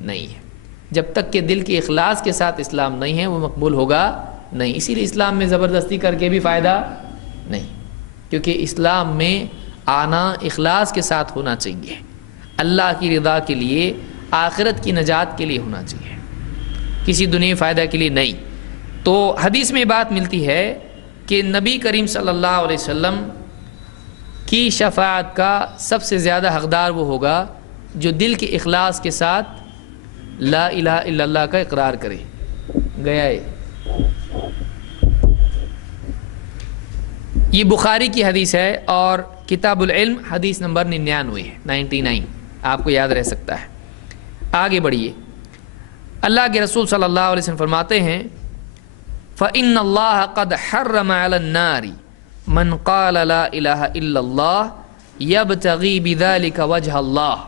نہیں ہے۔ جب تک کہ دل کے اخلاص کے ساتھ اسلام نہیں ہے وہ مقبول ہوگا نہیں۔ اسی لیے اسلام میں زبردستی کر کے بھی فائدہ نہیں، کیونکہ اسلام میں آنا اخلاص کے ساتھ ہونا چاہیے، اللہ کی رضا کے لیے، آخرت کی نجات کے لیے ہونا چاہیے، کسی دنیا فائدہ کے لیے نہیں۔ تو حدیث میں بات ملتی ہے کہ نبی کریم صلی اللہ علیہ وسلم کی شفاعت کا سب سے زیادہ حقدار وہ ہوگا جو دل کے اخلاص کے ساتھ لا الہ الا اللہ کا اقرار کرے۔ گیا ہے، یہ بخاری کی حدیث ہے اور کتاب العلم حدیث نمبر 99 ہے، 99 آپ کو یاد رہ سکتا ہے۔ آگے بڑھیے، اللہ کے رسول صلی اللہ علیہ وسلم فرماتے ہیں فَإِنَّ اللَّهَ قَدْ حَرَّمَ عَلَى النَّارِ مَنْ قَالَ لَا إِلَهَ إِلَّا اللَّهِ يَبْتَغِي بِذَلِكَ وَجْهَ اللَّهِ،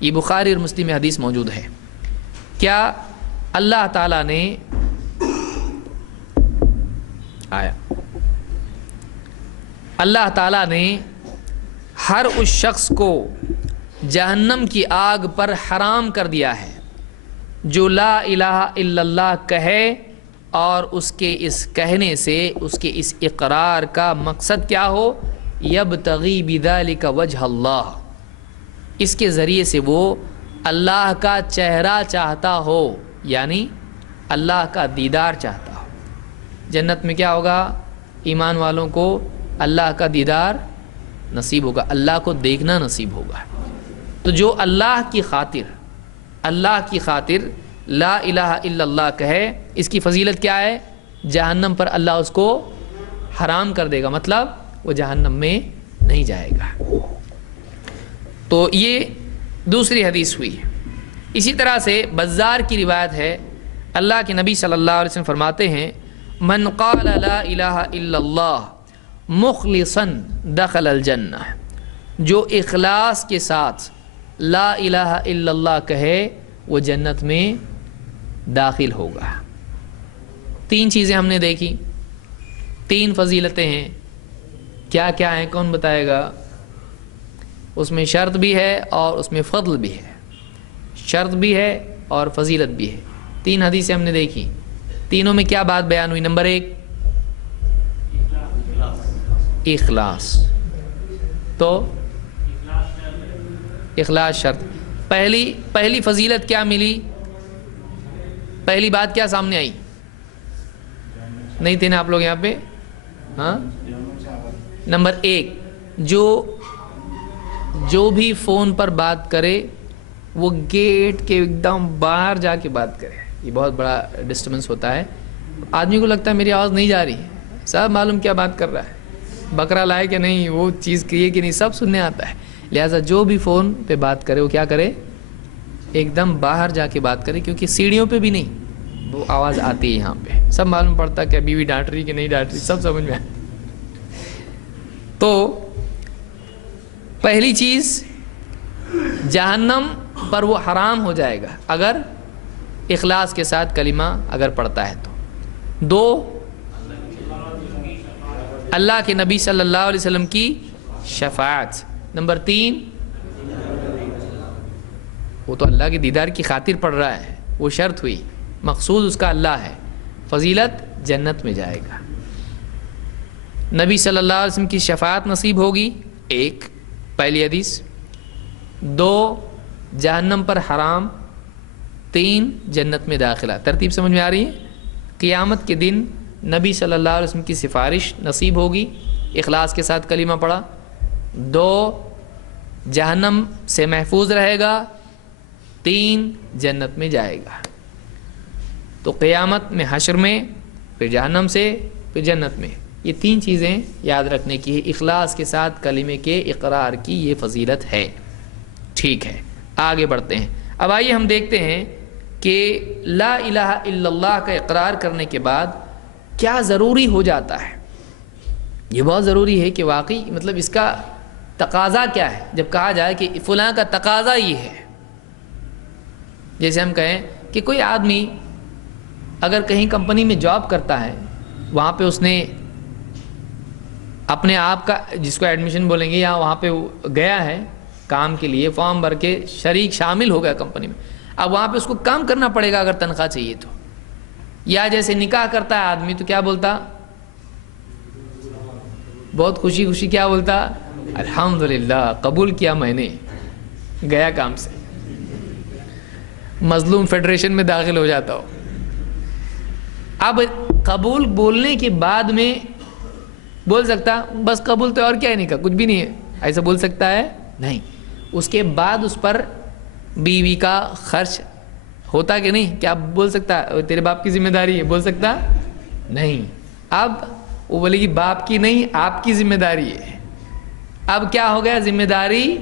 یہ بخاری اور مسلم میں حدیث موجود ہے۔ کیا اللہ تعالیٰ نے اللہ تعالیٰ نے ہر اس شخص کو جہنم کی آگ پر حرام کر دیا ہے جو لا الہ الا اللہ کہے اور اس کے اس کہنے سے، اس کے اس اقرار کا مقصد کیا ہو؟ یبتغی بذالک وجہ اللہ، اس کے ذریعے سے وہ اللہ کا چہرہ چاہتا ہو، یعنی اللہ کا دیدار چاہتا ہو۔ جنت میں کیا ہوگا؟ ایمان والوں کو اللہ کا دیدار نصیب ہوگا، اللہ کو دیکھنا نصیب ہوگا۔ تو جو اللہ کی خاطر لا الہ الا اللہ کہے، اس کی فضیلت کیا ہے؟ جہنم پر اللہ اس کو حرام کر دے گا، مطلب وہ جہنم میں نہیں جائے گا۔ تو یہ دوسری حدیث ہوئی۔ اسی طرح سے بزار کی روایت ہے، اللہ کے نبی صلی اللہ علیہ وسلم فرماتے ہیں من قال لا الہ الا اللہ مخلصا دخل الجنہ، جو اخلاص کے ساتھ لا الہ الا اللہ کہے وہ جنت میں داخل ہوگا۔ 3 چیزیں ہم نے دیکھی، 3 فضیلتیں ہیں، کیا کیا ہیں کون بتائے گا؟ اس میں شرط بھی ہے اور اس میں فضل بھی ہے، شرط بھی ہے اور فضیلت بھی ہے۔ 3 حدیثیں ہم نے دیکھی، تینوں میں کیا بات بیان ہوئی؟ نمبر 1 اخلاص، تو اخلاص شرط۔ پہلی فضیلت کیا ملی؟ پہلی بات کیا سامنے آئی؟ نہیں تھے نا آپ لوگ یہاں پہ؟ ہاں، نمبر 1 جو بھی فون پر بات کرے وہ گیٹ کے ایک دم باہر جا کے بات کرے، یہ بہت بڑا ڈسٹربنس ہوتا ہے، آدمی کو لگتا ہے میری آواز نہیں جا رہی ہے، سب معلوم کیا بات کر رہا ہے، بکرا لائے کہ نہیں، وہ چیز کی ہے کہ نہیں، سب سننے آتا ہے. لہٰذا جو بھی فون پہ بات کرے وہ کیا کرے، ایک دم باہر جا کے بات کرے، کیونکہ سیڑھیوں پہ بھی نہیں وہ آواز آتی ہے، یہاں پہ سب معلوم پڑتا ہے کہ بیوی ڈانٹ رہی کہ نہیں ڈانٹ رہی، سب سمجھ میں آئے. تو پہلی چیز جہنم پر وہ حرام ہو جائے گا اگر اخلاص کے ساتھ کلمہ اگر پڑھتا ہے تو. دو، اللہ کے نبی صلی اللہ علیہ وسلم کی شفاعت. نمبر تین، وہ تو اللہ کے دیدار کی خاطر پڑھ رہا ہے، وہ شرط ہوئی، مقصود اس کا اللہ ہے، فضیلت جنت میں جائے گا، نبی صلی اللہ علیہ وسلم کی شفاعت نصیب ہوگی. ایک پہلی حدیث. دو، جہنم پر حرام. تین، جنت میں داخلہ. ترتیب سمجھ میں آ رہی ہے؟ قیامت کے دن نبی صلی اللہ علیہ وسلم کی سفارش نصیب ہوگی، اخلاص کے ساتھ کلمہ پڑھا. دو، جہنم سے محفوظ رہے گا. تین، جنت میں جائے گا. تو قیامت میں، حشر میں، پھر جہنم سے، پھر جنت میں، یہ تین چیزیں یاد رکھنے کی ہے. اخلاص کے ساتھ کلمے کے اقرار کی یہ فضیلت ہے. ٹھیک ہے، آگے بڑھتے ہیں. اب آئیے ہم دیکھتے ہیں کہ لا الہ الا اللہ کا اقرار کرنے کے بعد کیا ضروری ہو جاتا ہے. یہ بہت ضروری ہے کہ واقعی مطلب اس کا تقاضا کیا ہے. جب کہا جائے کہ فلاں کا تقاضا یہ ہے، جیسے ہم کہیں کہ کوئی آدمی اگر کہیں کمپنی میں جاب کرتا ہے، وہاں پہ اس نے اپنے آپ کا، جس کو ایڈمیشن بولیں گے، یا وہاں پہ گیا ہے کام کے لیے، فارم بھر کے شریک شامل ہو گیا کمپنی میں. اب وہاں پہ اس کو کام کرنا پڑے گا اگر تنخواہ چاہیے تو. یا جیسے نکاح کرتا ہے آدمی تو کیا بولتا، بہت خوشی خوشی کیا بولتا، الحمدللہ قبول کیا میں نے، گیا کام سے. مظلوم فیڈریشن میں داخل ہو جاتا ہو. اب قبول بولنے کے بعد میں بول سکتا بس قبول تو اور کیا ہے، نہیں کا کچھ بھی نہیں ہے، ایسا بول سکتا ہے؟ نہیں. اس کے بعد اس پر بیوی کا خرچ ہوتا کہ نہیں؟ کیا بول سکتا تیرے باپ کی ذمہ داری ہے؟ بول سکتا نہیں. اب وہ بولے گی باپ کی نہیں، آپ کی ذمہ داری ہے. اب کیا ہو گیا، ذمہ داری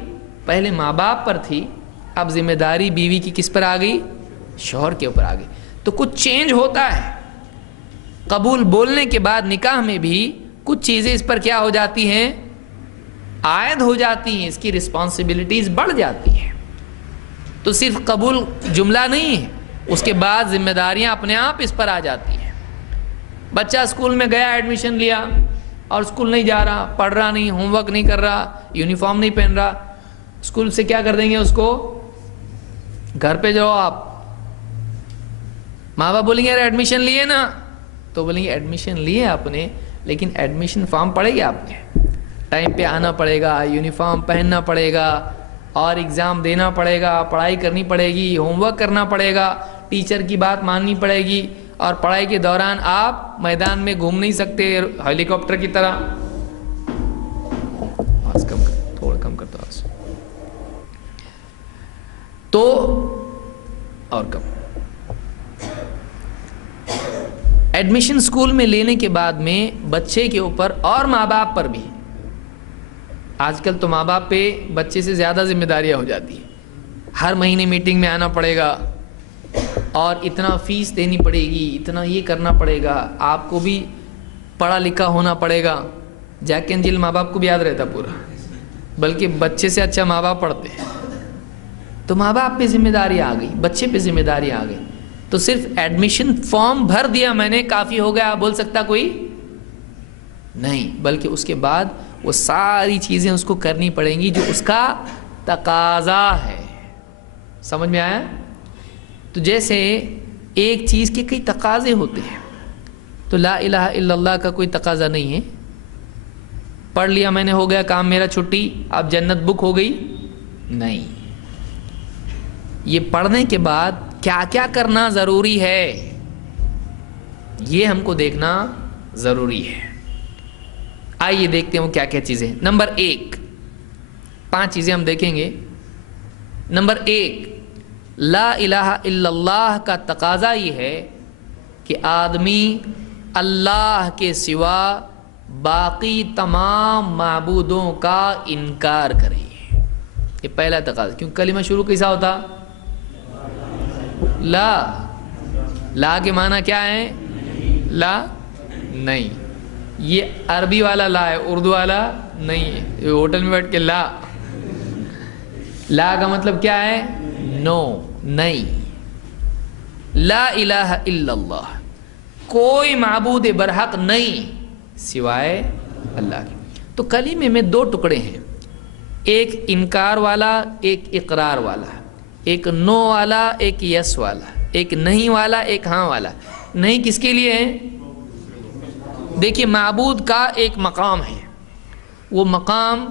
پہلے ماں باپ پر تھی، اب ذمہ داری بیوی کی کس پر آ گئی؟ شوہر کے اوپر آ گئی. تو کچھ چینج ہوتا ہے. قبول بولنے کے بعد نکاح میں بھی کچھ چیزیں اس پر کیا ہو جاتی ہیں، عائد ہو جاتی ہیں، اس کی رسپانسبلٹیز بڑھ جاتی ہیں. تو صرف قبول جملہ نہیں ہے، اس کے بعد ذمہ داریاں اپنے آپ اس پر آ جاتی ہیں. بچہ اسکول میں گیا، ایڈمیشن لیا، اور اسکول نہیں جا رہا، پڑھ رہا نہیں، ہوم ورک نہیں کر رہا، یونیفارم نہیں پہن رہا، اسکول سے کیا کر دیں گے اس کو، گھر پہ جاؤ آپ. ماں باپ بولیں گے یار ایڈمیشن لیے نا، تو بولیں گے ایڈمیشن لیے آپ نے، لیکن ایڈمیشن فارم پڑے گا آپ نے، ٹائم پہ آنا پڑے گا، یونیفارم پہننا پڑے گا، اور ایگزام دینا پڑے گا، پڑھائی کرنی پڑے گی، ہوم ورک کرنا پڑے گا، ٹیچر کی بات ماننی پڑے گی، اور پڑھائی کے دوران آپ میدان میں گھوم نہیں سکتے ہیلی کاپٹر کی طرح. آواز کم کر، تھوڑا کم کرتا آواز، تو اور کم. ایڈمیشن اسکول میں لینے کے بعد میں بچے کے اوپر اور ماں باپ پر بھی، آج کل تو ماں باپ پہ بچے سے زیادہ ذمہ داریاں ہو جاتی ہیں. ہر مہینے میٹنگ میں آنا پڑے گا، اور اتنا فیس دینی پڑے گی، اتنا یہ کرنا پڑے گا، آپ کو بھی پڑھا لکھا ہونا پڑے گا. جیک اینڈ جل ماں باپ کو بھی یاد رہتا پورا، بلکہ بچے سے اچھا ماں باپ پڑھتے ہیں. تو ماں باپ پہ ذمہ داری آ گئی، بچے پہ ذمہ داری آ گئی. تو صرف ایڈمیشن فارم بھر دیا میں نے کافی ہو گیا بول سکتا کوئی نہیں، بلکہ اس کے بعد وہ ساری چیزیں اس کو کرنی پڑیں گی جو اس کا تقاضا ہے. سمجھ میں آیا؟ تو جیسے ایک چیز کے کئی تقاضے ہوتے ہیں، تو لا الہ الا اللہ کا کوئی تقاضا نہیں ہے، پڑھ لیا میں نے ہو گیا کام میرا، چھٹی، اب جنت بک ہو گئی، نہیں. یہ پڑھنے کے بعد کیا کیا کرنا ضروری ہے، یہ ہم کو دیکھنا ضروری ہے. آئیے دیکھتے ہیں وہ کیا کیا چیزیں. نمبر 1، 5 چیزیں ہم دیکھیں گے. نمبر 1، لا الہ الا اللہ کا تقاضا یہ ہے کہ آدمی اللہ کے سوا باقی تمام معبودوں کا انکار کرے. یہ پہلا تقاضا. کیوں کلمہ شروع کیسا ہوتا؟ لا. لا کے معنی کیا ہے؟ لا نہیں. یہ عربی والا لا ہے، اردو والا نہیں ہے. یہ ہوٹل میں بیٹھ کے لا کا مطلب کیا ہے؟ نو، نہیں. لا الہ الا اللہ، کوئی معبود برحق نہیں سوائے اللہ کے. تو کلمے میں دو ٹکڑے ہیں، ایک انکار والا، ایک اقرار والا، ایک نو والا، ایک یس والا، ایک نہیں والا، ایک ہاں والا. نہیں کس کے لیے ہے؟ دیکھیے معبود کا ایک مقام ہے، وہ مقام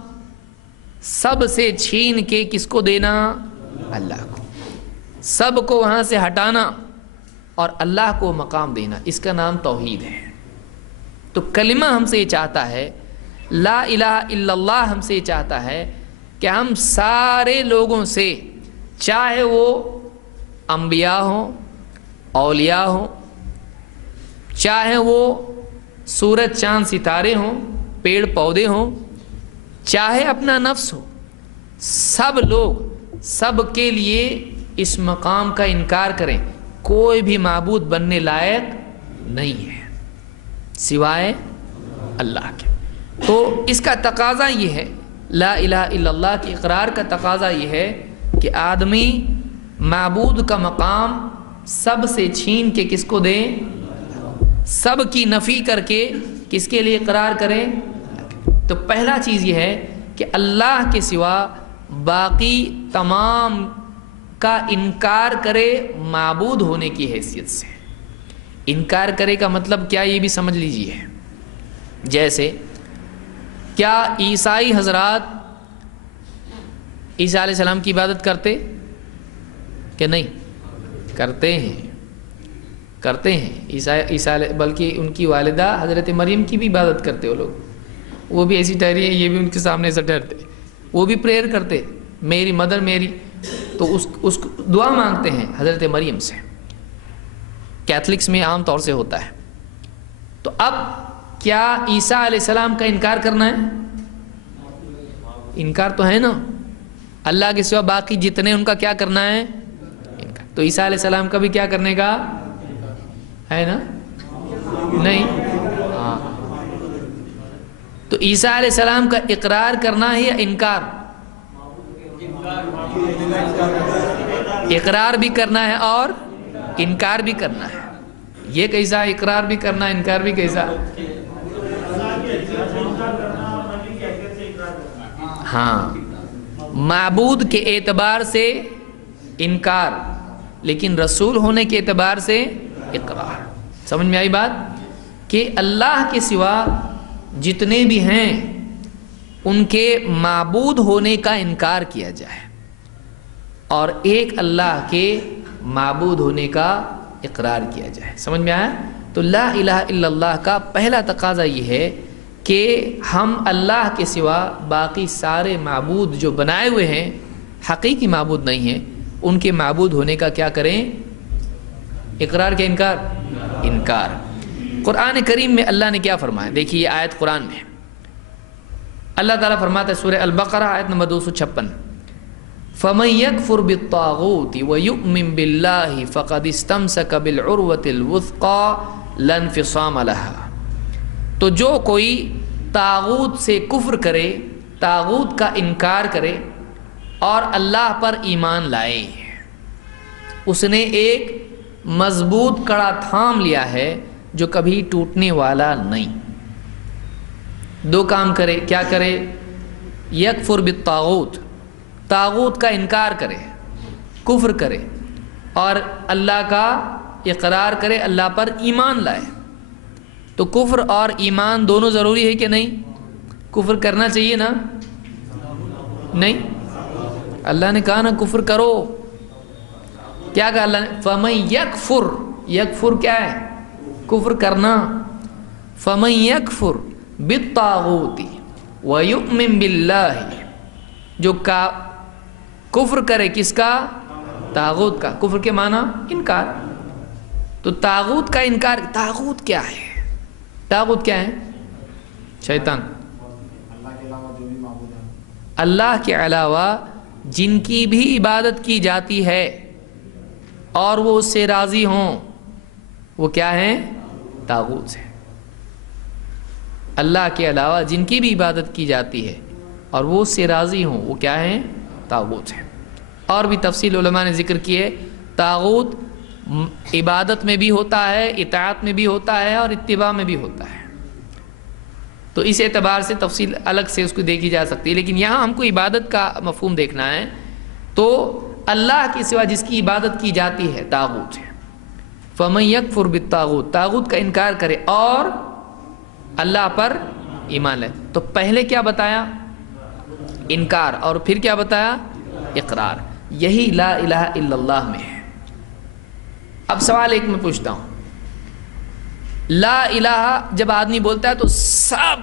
سب سے چھین کے کس کو دینا؟ اللہ کو. سب کو وہاں سے ہٹانا اور اللہ کو مقام دینا، اس کا نام توحید ہے. تو کلمہ ہم سے یہ چاہتا ہے، لا الہ الا اللہ ہم سے یہ چاہتا ہے کہ ہم سارے لوگوں سے، چاہے وہ انبیاء ہوں، اولیاء ہوں، چاہے وہ سورج چاند ستارے ہوں، پیڑ پودے ہوں، چاہے اپنا نفس ہو، سب لوگ سب کے لیے اس مقام کا انکار کریں. کوئی بھی معبود بننے لائق نہیں ہے سوائے اللہ کے. تو اس کا تقاضا یہ ہے، لا الہ الا اللہ کے اقرار کا تقاضا یہ ہے کہ آدمی معبود کا مقام سب سے چھین کے کس کو دے؟ سب کی نفی کر کے کس کے لیے اقرار کرے؟ تو پہلا چیز یہ ہے کہ اللہ کے سوا باقی تمام کا انکار کرے معبود ہونے کی حیثیت سے. انکار کرے کا مطلب کیا یہ بھی سمجھ لیجئے. جیسے کیا عیسائی حضرات عیسیٰ علیہ السلام کی عبادت کرتے کہ نہیں؟ کرتے ہیں. عیسیٰ بلکہ ان کی والدہ حضرت مریم کی بھی عبادت کرتے وہ لوگ. وہ بھی ایسی ٹھہری ہے، یہ بھی ان کے سامنے ایسا ٹھہرتے. وہ بھی پریئر کرتے، میری مدر میری. تو اس دعا مانگتے ہیں حضرت مریم سے. کیتھلکس میں عام طور سے ہوتا ہے. تو اب کیا عیسیٰ علیہ السلام کا انکار کرنا ہے؟ انکار تو ہے نا. اللہ کے سوا باقی جتنے ان کا کیا کرنا ہے؟ انکار. تو عیسیٰ علیہ السلام کا بھی کیا کرنے کا ہے نا؟ نہیں. ہاں. تو عیسیٰ علیہ السلام کا اقرار کرنا ہے یا انکار؟ اقرار بھی کرنا ہے اور انکار بھی کرنا ہے. یہ کیسا اقرار بھی کرنا، انکار بھی کیسا؟ ہاں، معبود کے اعتبار سے انکار، لیکن رسول ہونے کے اعتبار سے اقرار. سمجھ میں آئی بات؟ کہ اللہ کے سوا جتنے بھی ہیں ان کے معبود ہونے کا انکار کیا جائے اور ایک اللہ کے معبود ہونے کا اقرار کیا جائے. سمجھ میں آیا؟ تو لا الہ الا اللہ کا پہلا تقاضا یہ ہے کہ ہم اللہ کے سوا باقی سارے معبود جو بنائے ہوئے ہیں، حقیقی معبود نہیں ہیں، ان کے معبود ہونے کا کیا کریں؟ اقرار کے انکار؟ انکار. قرآن کریم میں اللہ نے کیا فرمایا؟ دیکھیے یہ آیت قرآن میں اللہ تعالیٰ فرماتا ہے سورہ البقرہ آیت نمبر 256، فَمَن يَكْفُرْ بِالطَّاغُوتِ وَيُؤْمِن بِاللَّهِ فَقَدِ اسْتَمْسَكَ بِالْعُرْوَةِ الْوُثْقَى لَا انفِصَامَ لَهَا. تو جو کوئی طاغوت سے کفر کرے، طاغوت کا انکار کرے اور اللہ پر ایمان لائے، اس نے ایک مضبوط کڑا تھام لیا ہے جو کبھی ٹوٹنے والا نہیں. دو کام کرے. کیا کرے؟ یکفر بالطاغوت، طاغوت کا انکار کرے، کفر کرے اور اللہ کا اقرار کرے، اللہ پر ایمان لائے. تو کفر اور ایمان دونوں ضروری ہے کہ نہیں؟ کفر کرنا چاہیے نا؟ نہیں. اللہ نے کہا نا کفر کرو. کیا کہا اللہ نے؟ فَمَن یکفر. یکفر کیا ہے؟ کفر کرنا. فَمَن یکفر بالطاغوت وَيُؤْمِن بِاللَّهِ، جو کفر کرے کس کا؟ طاغوت کا. کفر کے معنی انکار. تو طاغوت کا انکار، طاغوت کیا ہے؟ طاغوت کیا ہے؟ شیطان، اللہ کے علاوہ جن کی بھی عبادت کی جاتی ہے اور وہ اس سے راضی ہوں، وہ کیا ہیں؟ طاغوت ہے۔ اللہ کے علاوہ جن کی بھی عبادت کی جاتی ہے اور وہ اس سے راضی ہوں، وہ کیا ہیں؟ طاغوت ہے۔ اور بھی تفصیل علماء نے ذکر کی ہے، طاغوت عبادت میں بھی ہوتا ہے، اطاعت میں بھی ہوتا ہے اور اتباع میں بھی ہوتا ہے۔ تو اس اعتبار سے تفصیل الگ سے اس کو دیکھی جا سکتی ہے، لیکن یہاں ہم کو عبادت کا مفہوم دیکھنا ہے۔ تو اللہ کے سوا جس کی عبادت کی جاتی ہے طاغوت ہے۔ فَمَن يَكْفُرْ بِالطَّاغُوتِ، طاغوت کا انکار کرے اور اللہ پر ایمان لائے۔ تو پہلے کیا بتایا؟ انکار، اور پھر کیا بتایا؟ اقرار۔ یہی لا الہ الا اللہ میں ہے۔ اب سوال ایک میں پوچھتا ہوں، لا الہ جب آدمی بولتا ہے تو سب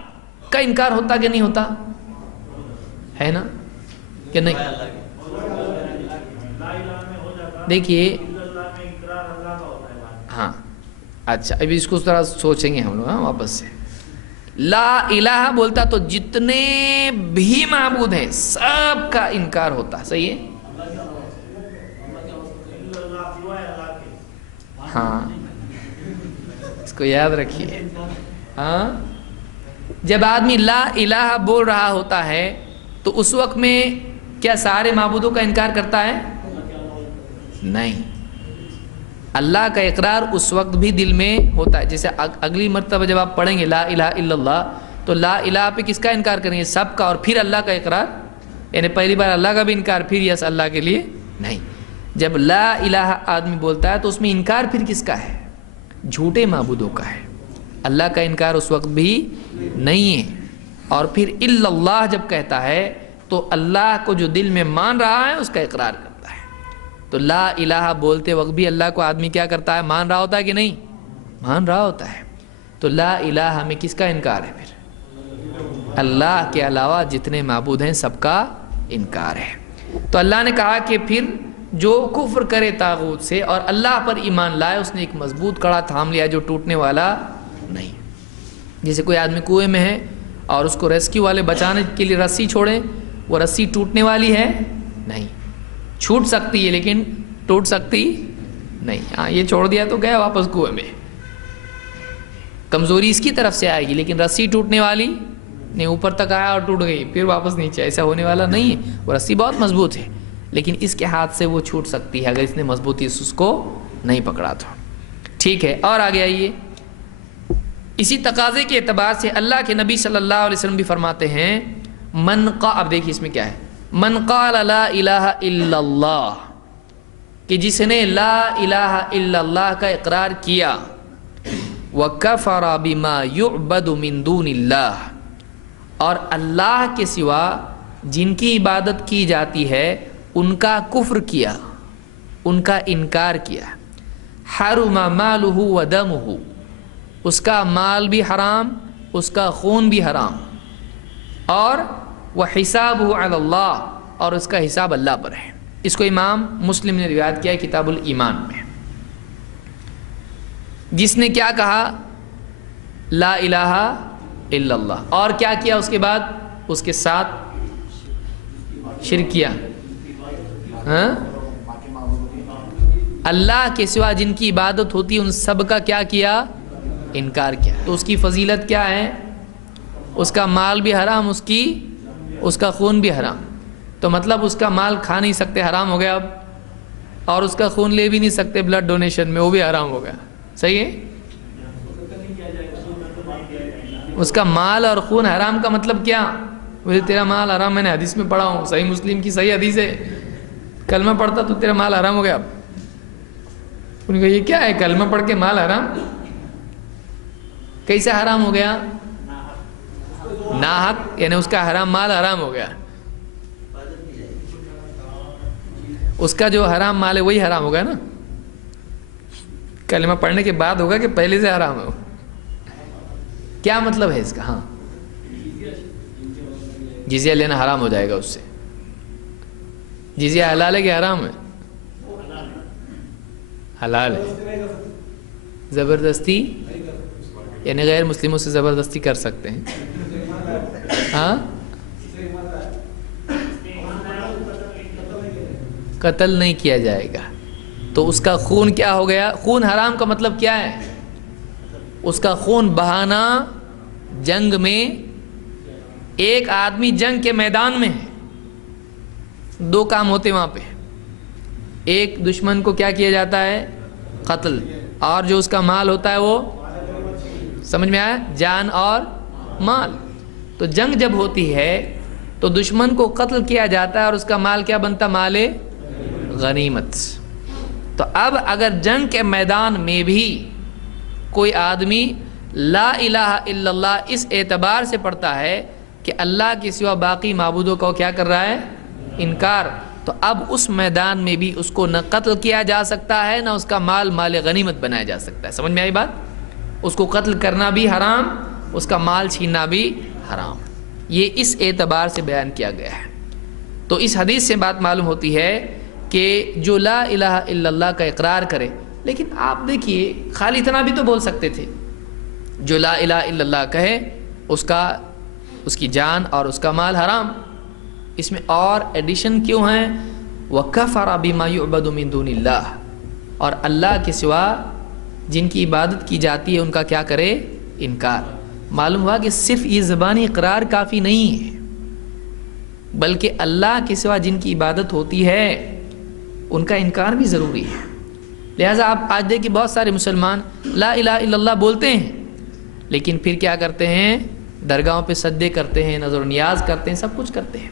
کا انکار ہوتا کہ نہیں ہوتا؟ ہے نا کہ نہیں؟ دیکھیے ہاں، اچھا ابھی اس کو اس طرح سوچیں گے ہم لوگ واپس سے۔ لا الہ بولتا تو جتنے بھی معبود ہیں سب کا انکار ہوتا، صحیح ہے؟ ہاں، اس کو یاد رکھیے۔ ہاں، جب آدمی لا الہ بول رہا ہوتا ہے تو اس وقت میں کیا سارے معبودوں کا انکار کرتا ہے؟ نہیں، اللہ کا اقرار اس وقت بھی دل میں ہوتا ہے۔ جیسے اگلی مرتبہ جب آپ پڑھیں گے لا الہ الا اللہ تو لا الہ پہ کس کا انکار کریں گے؟ سب کا، اور پھر اللہ کا اقرار، یعنی پہلی بار اللہ کا بھی انکار، پھر یس اللہ کے لیے نہیں۔ جب لا الہ آدمی بولتا ہے تو اس میں انکار پھر کس کا ہے؟ جھوٹے معبودوں کا ہے، اللہ کا انکار اس وقت بھی نہیں ہے۔ اور پھر الا اللہ جب کہتا ہے تو اللہ کو جو دل میں مان رہا ہے اس کا اقرار کرتا ہے۔ تو لا الہ بولتے وقت بھی اللہ کو آدمی کیا کرتا ہے؟ مان رہا ہوتا ہے کہ نہیں؟ مان رہا ہوتا ہے۔ تو لا الہ میں کس کا انکار ہے پھر؟ اللہ کے علاوہ جتنے معبود ہیں سب کا انکار ہے۔ تو اللہ نے کہا کہ پھر جو کفر کرے طاغوت سے اور اللہ پر ایمان لائے اس نے ایک مضبوط کڑا تھام لیا جو ٹوٹنے والا نہیں۔ جیسے کوئی آدمی کنویں میں ہے اور اس کو ریسکیو والے بچانے کے لیے رسی چھوڑیں، وہ رسی ٹوٹنے والی ہے؟ نہیں، چھوٹ سکتی ہے لیکن ٹوٹ سکتی نہیں۔ ہاں، یہ چھوڑ دیا تو گیا واپس کنویں میں، کمزوری اس کی طرف سے آئے گی لیکن رسی ٹوٹنے والی نہیں، اوپر تک آیا اور ٹوٹ گئی پھر واپس نیچے، ایسا ہونے والا نہیں ہے۔ وہ رسی بہت مضبوط ہے لیکن اس کے ہاتھ سے وہ چھوٹ سکتی ہے اگر اس نے مضبوطی سے اس کو نہیں پکڑا تو، ٹھیک ہے۔ اور آگے آئیے، اسی تقاضے کے اعتبار سے اللہ کے نبی صلی اللہ علیہ وسلم بھی فرماتے ہیں اب دیکھیے اس میں کیا ہے، من قال لا الہ الا اللہ، کہ جس نے لا الہ الا اللہ کا اقرار کیا، وَكَفَرَ بِمَا يُعْبَدُ مِن دُونِ اللَّهِ، اور اللہ کے سوا جن کی عبادت کی جاتی ہے ان کا کفر کیا، ان کا انکار کیا، حرم مالہ ودمہ، اس کا مال بھی حرام، اس کا خون بھی حرام، اور وحسابہ علی اللہ، اور اس کا حساب اللہ پر ہے۔ اس کو امام مسلم نے روایت کیا ہے کتاب الایمان میں۔ جس نے کیا کہا؟ لا الہ الا اللہ، اور کیا کیا اس کے بعد؟ اس کے ساتھ شرک کیا، ہاں؟ اللہ کے سوا جن کی عبادت ہوتی ہے ان سب کا کیا کیا؟ انکار کیا۔ تو اس کی فضیلت کیا ہے؟ اس کا مال بھی حرام، اس کا خون بھی حرام۔ تو مطلب اس کا مال کھا نہیں سکتے، حرام ہو گیا اب، اور اس کا خون لے بھی نہیں سکتے بلڈ ڈونیشن میں، وہ بھی حرام ہو گیا، صحیح ہے؟ اس کا مال اور خون حرام کا مطلب کیا؟ مجھے تیرا مال حرام، میں نے حدیث میں پڑھا ہوں، صحیح مسلم کی صحیح حدیث ہے، کلمہ پڑھتا تو تیرا مال حرام ہو گیا۔ اب ان کو یہ کیا ہے کلمہ پڑھ کے مال حرام؟ کیسے حرام ہو گیا؟ ناحق، یعنی اس کا حرام مال حرام ہو گیا، اس کا جو حرام مال ہے وہی حرام ہوگا نا، کلمہ پڑھنے کے بعد ہوگا کہ پہلے سے حرام ہے؟ کیا مطلب ہے اس کا؟ ہاں، جزیہ لینا حرام ہو جائے گا اس سے۔ جزیہ حلال ہے کہ حرام ہے؟ حلال ہے۔ زبردستی یعنی غیر مسلموں سے زبردستی کر سکتے ہیں؟ ہاں، قتل نہیں کیا جائے گا تو اس کا خون کیا ہو گیا؟ خون حرام کا مطلب کیا ہے؟ اس کا خون بہانا جنگ میں، ایک آدمی جنگ کے میدان میں ہے، دو کام ہوتے وہاں پہ، ایک دشمن کو کیا کیا جاتا ہے؟ قتل، اور جو اس کا مال ہوتا ہے وہ، سمجھ میں آیا؟ جان اور مال۔ تو جنگ جب ہوتی ہے تو دشمن کو قتل کیا جاتا ہے اور اس کا مال کیا بنتا؟ مال غنیمت۔ تو اب اگر جنگ کے میدان میں بھی کوئی آدمی لا الہ الا اللہ اس اعتبار سے پڑھتا ہے کہ اللہ کے سوا باقی معبودوں کو کیا کر رہا ہے؟ انکار، تو اب اس میدان میں بھی اس کو نہ قتل کیا جا سکتا ہے، نہ اس کا مال مال غنیمت بنایا جا سکتا ہے۔ سمجھ میں آئی بات؟ اس کو قتل کرنا بھی حرام، اس کا مال چھیننا بھی حرام۔ یہ اس اعتبار سے بیان کیا گیا ہے۔ تو اس حدیث سے بات معلوم ہوتی ہے کہ جو لا الہ الا اللہ کا اقرار کرے، لیکن آپ دیکھیے خالی اتنا بھی تو بول سکتے تھے، جو لا الہ الا اللہ کہے اس کی جان اور اس کا مال حرام، اس میں اور ایڈیشن کیوں ہیں؟ وَكَفَرَ بِمَا يُعْبَدُ مِن دُونِ اللَّهِ، اور اللہ کے سوا جن کی عبادت کی جاتی ہے ان کا کیا کرے؟ انکار۔ معلوم ہوا کہ صرف یہ زبانی اقرار کافی نہیں ہے، بلکہ اللہ کے سوا جن کی عبادت ہوتی ہے ان کا انکار بھی ضروری ہے۔ لہٰذا آپ آج دیکھیں بہت سارے مسلمان لا الہ الا اللہ بولتے ہیں، لیکن پھر کیا کرتے ہیں؟ درگاہوں پہ سجدے کرتے ہیں، نظر و نیاز کرتے ہیں، سب کچھ کرتے ہیں۔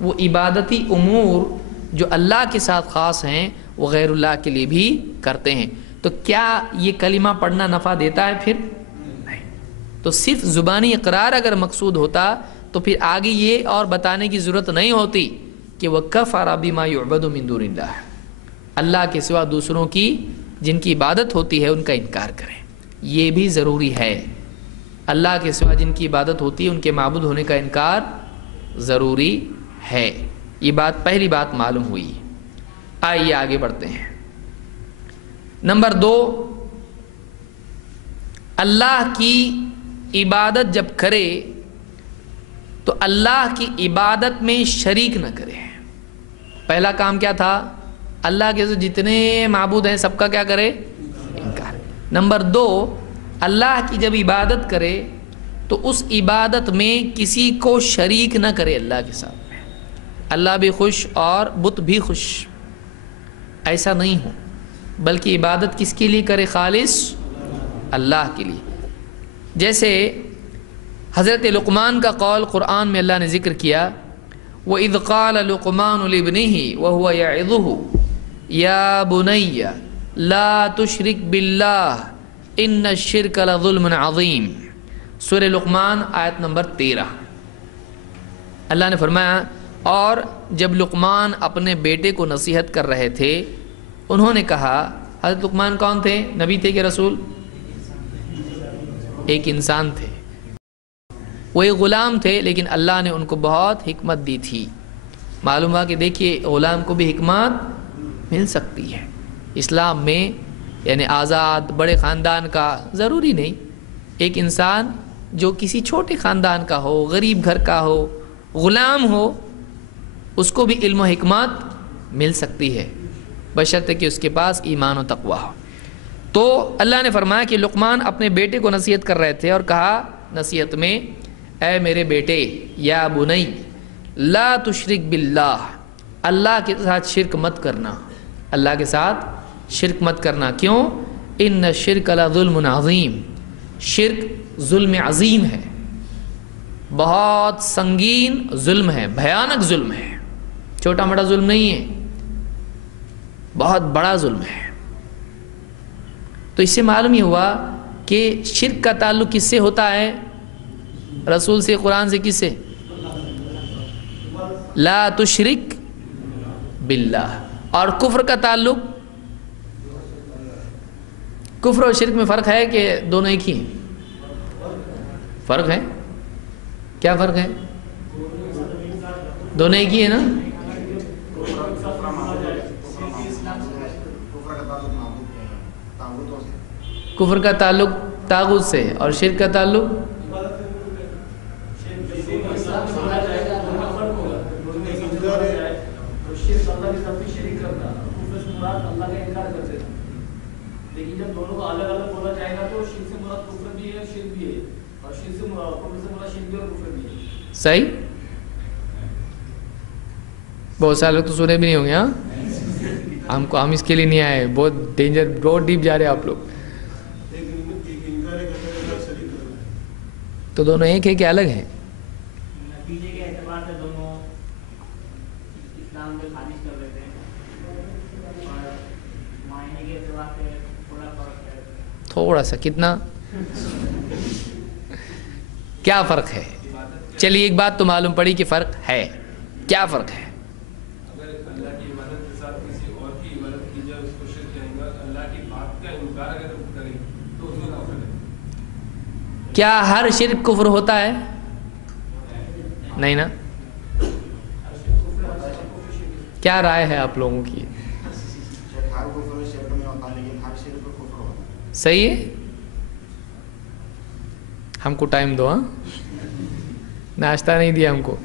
وہ عبادتی امور جو اللہ کے ساتھ خاص ہیں وہ غیر اللہ کے لیے بھی کرتے ہیں۔ تو کیا یہ کلمہ پڑھنا نفع دیتا ہے؟ پھر نہیں۔ تو صرف زبانی اقرار اگر مقصود ہوتا تو پھر آگے یہ اور بتانے کی ضرورت نہیں ہوتی کہ وَكَفَرَ بِمَا يُعْبَدُ مِن دُونِ اللَّهِ، اللہ کے سوا دوسروں کی جن کی عبادت ہوتی ہے ان کا انکار کریں۔ یہ بھی ضروری ہے، اللہ کے سوا جن کی عبادت ہوتی ہے ان کے معبود ہونے کا انکار ضروری ہے۔ یہ بات پہلی بات معلوم ہوئی۔ آئیے آگے بڑھتے ہیں۔ نمبر 2، اللہ کی عبادت جب کرے تو اللہ کی عبادت میں شریک نہ کرے۔ پہلا کام کیا تھا؟ اللہ کے جتنے معبود ہیں سب کا کیا کرے؟ انکار۔ نمبر 2، اللہ کی جب عبادت کرے تو اس عبادت میں کسی کو شریک نہ کرے اللہ کے ساتھ میں۔ اللہ بھی خوش اور بت بھی خوش، ایسا نہیں ہو، بلکہ عبادت کس کے لیے کرے؟ خالص اللہ کے لیے۔ جیسے حضرت لقمان کا قول قرآن میں اللہ نے ذکر کیا، وَإِذْ قَالَ لُقْمَانُ لِابْنِهِ وَهُوَ يَعِظُهُ يَا بُنَيَّ لَا تُشْرِكْ بِاللَّهِ إِنَّ الشِّرْكَ لَظُلْمٌ عَظِيمٌ، سورہ لقمان آیت نمبر 13۔ اللہ نے فرمایا، اور جب لقمان اپنے بیٹے کو نصیحت کر رہے تھے انہوں نے کہا، حضرت لقمان کون تھے؟ نبی تھے کہ رسول؟ ایک انسان تھے، وہ ایک غلام تھے، لیکن اللہ نے ان کو بہت حکمت دی تھی۔ معلوم ہوا کہ دیکھیے غلام کو بھی حکمت مل سکتی ہے اسلام میں، یعنی آزاد بڑے خاندان کا ضروری نہیں، ایک انسان جو کسی چھوٹے خاندان کا ہو، غریب گھر کا ہو، غلام ہو، اس کو بھی علم و حکمت مل سکتی ہے، بشرطے کہ اس کے پاس ایمان و تقوی ہو۔ تو اللہ نے فرمایا کہ لقمان اپنے بیٹے کو نصیحت کر رہے تھے اور کہا نصیحت میں، اے میرے بیٹے، یا بنی لا تشرک باللہ، اللہ کے ساتھ شرک مت کرنا، اللہ کے ساتھ شرک مت کرنا۔ کیوں؟ ان الشرک لظلم عظیم، شرک ظلم عظیم ہے، بہت سنگین ظلم ہے، بھیانک ظلم ہے، چھوٹا موٹا ظلم نہیں ہے، بہت بڑا ظلم ہے۔ تو اس سے معلوم یہ ہوا کہ شرک کا تعلق کس سے ہوتا ہے؟ رسول سے، قرآن سے، کس سے؟ لا تشرک باللہ۔ اور کفر کا تعلق، کفر اور شرک میں فرق ہے کہ دونوں ایک ہی ہیں؟ فرق ہے، کیا فرق ہے؟ دونوں ایک ہی ہے نا؟ کفر کا تعلق طاغوت سے ہے اور شرک کا تعلق لیکن جب دونوں کو الگ الگ بولا جائے گا تو شرک سے مراد کفر بھی ہے شرک بھی ہے اور شرک سے مراد شرک بھی اور کفر بھی ہے. صحیح. بہت سارے لوگ تو سنے بھی نہیں ہوں گے. ہاں ہم اس کے لیے نہیں آئے. بہت ڈینجر بہت ڈیپ جا رہے ہیں آپ لوگ. تو دونوں ایک ہے کہ الگ ہیں؟ نتیجے کے اعتبار سے دونوں اسلام کو خارج کر دیتے ہیں اور معنی کے اعتبار سے تھوڑا فرق ہے. تھوڑا سا کتنا کیا فرق ہے؟ چلیے ایک بات تو معلوم پڑی کہ فرق ہے. کیا فرق ہے؟ اگر اللہ کی عبادت کے ساتھ کسی اور کی عبادت کی جائے اس کو شرک کہیں گا. اللہ کی بات کا انکار اگر کرے تو اس میں کفر ہے. کیا ہر شرک کفر ہوتا ہے؟ نہیں نا. کیا رائے ہے آپ لوگوں کی؟ صحیح ہے. ہم کو ٹائم دو. ہاں ناشتہ نہیں دیا ہم کو.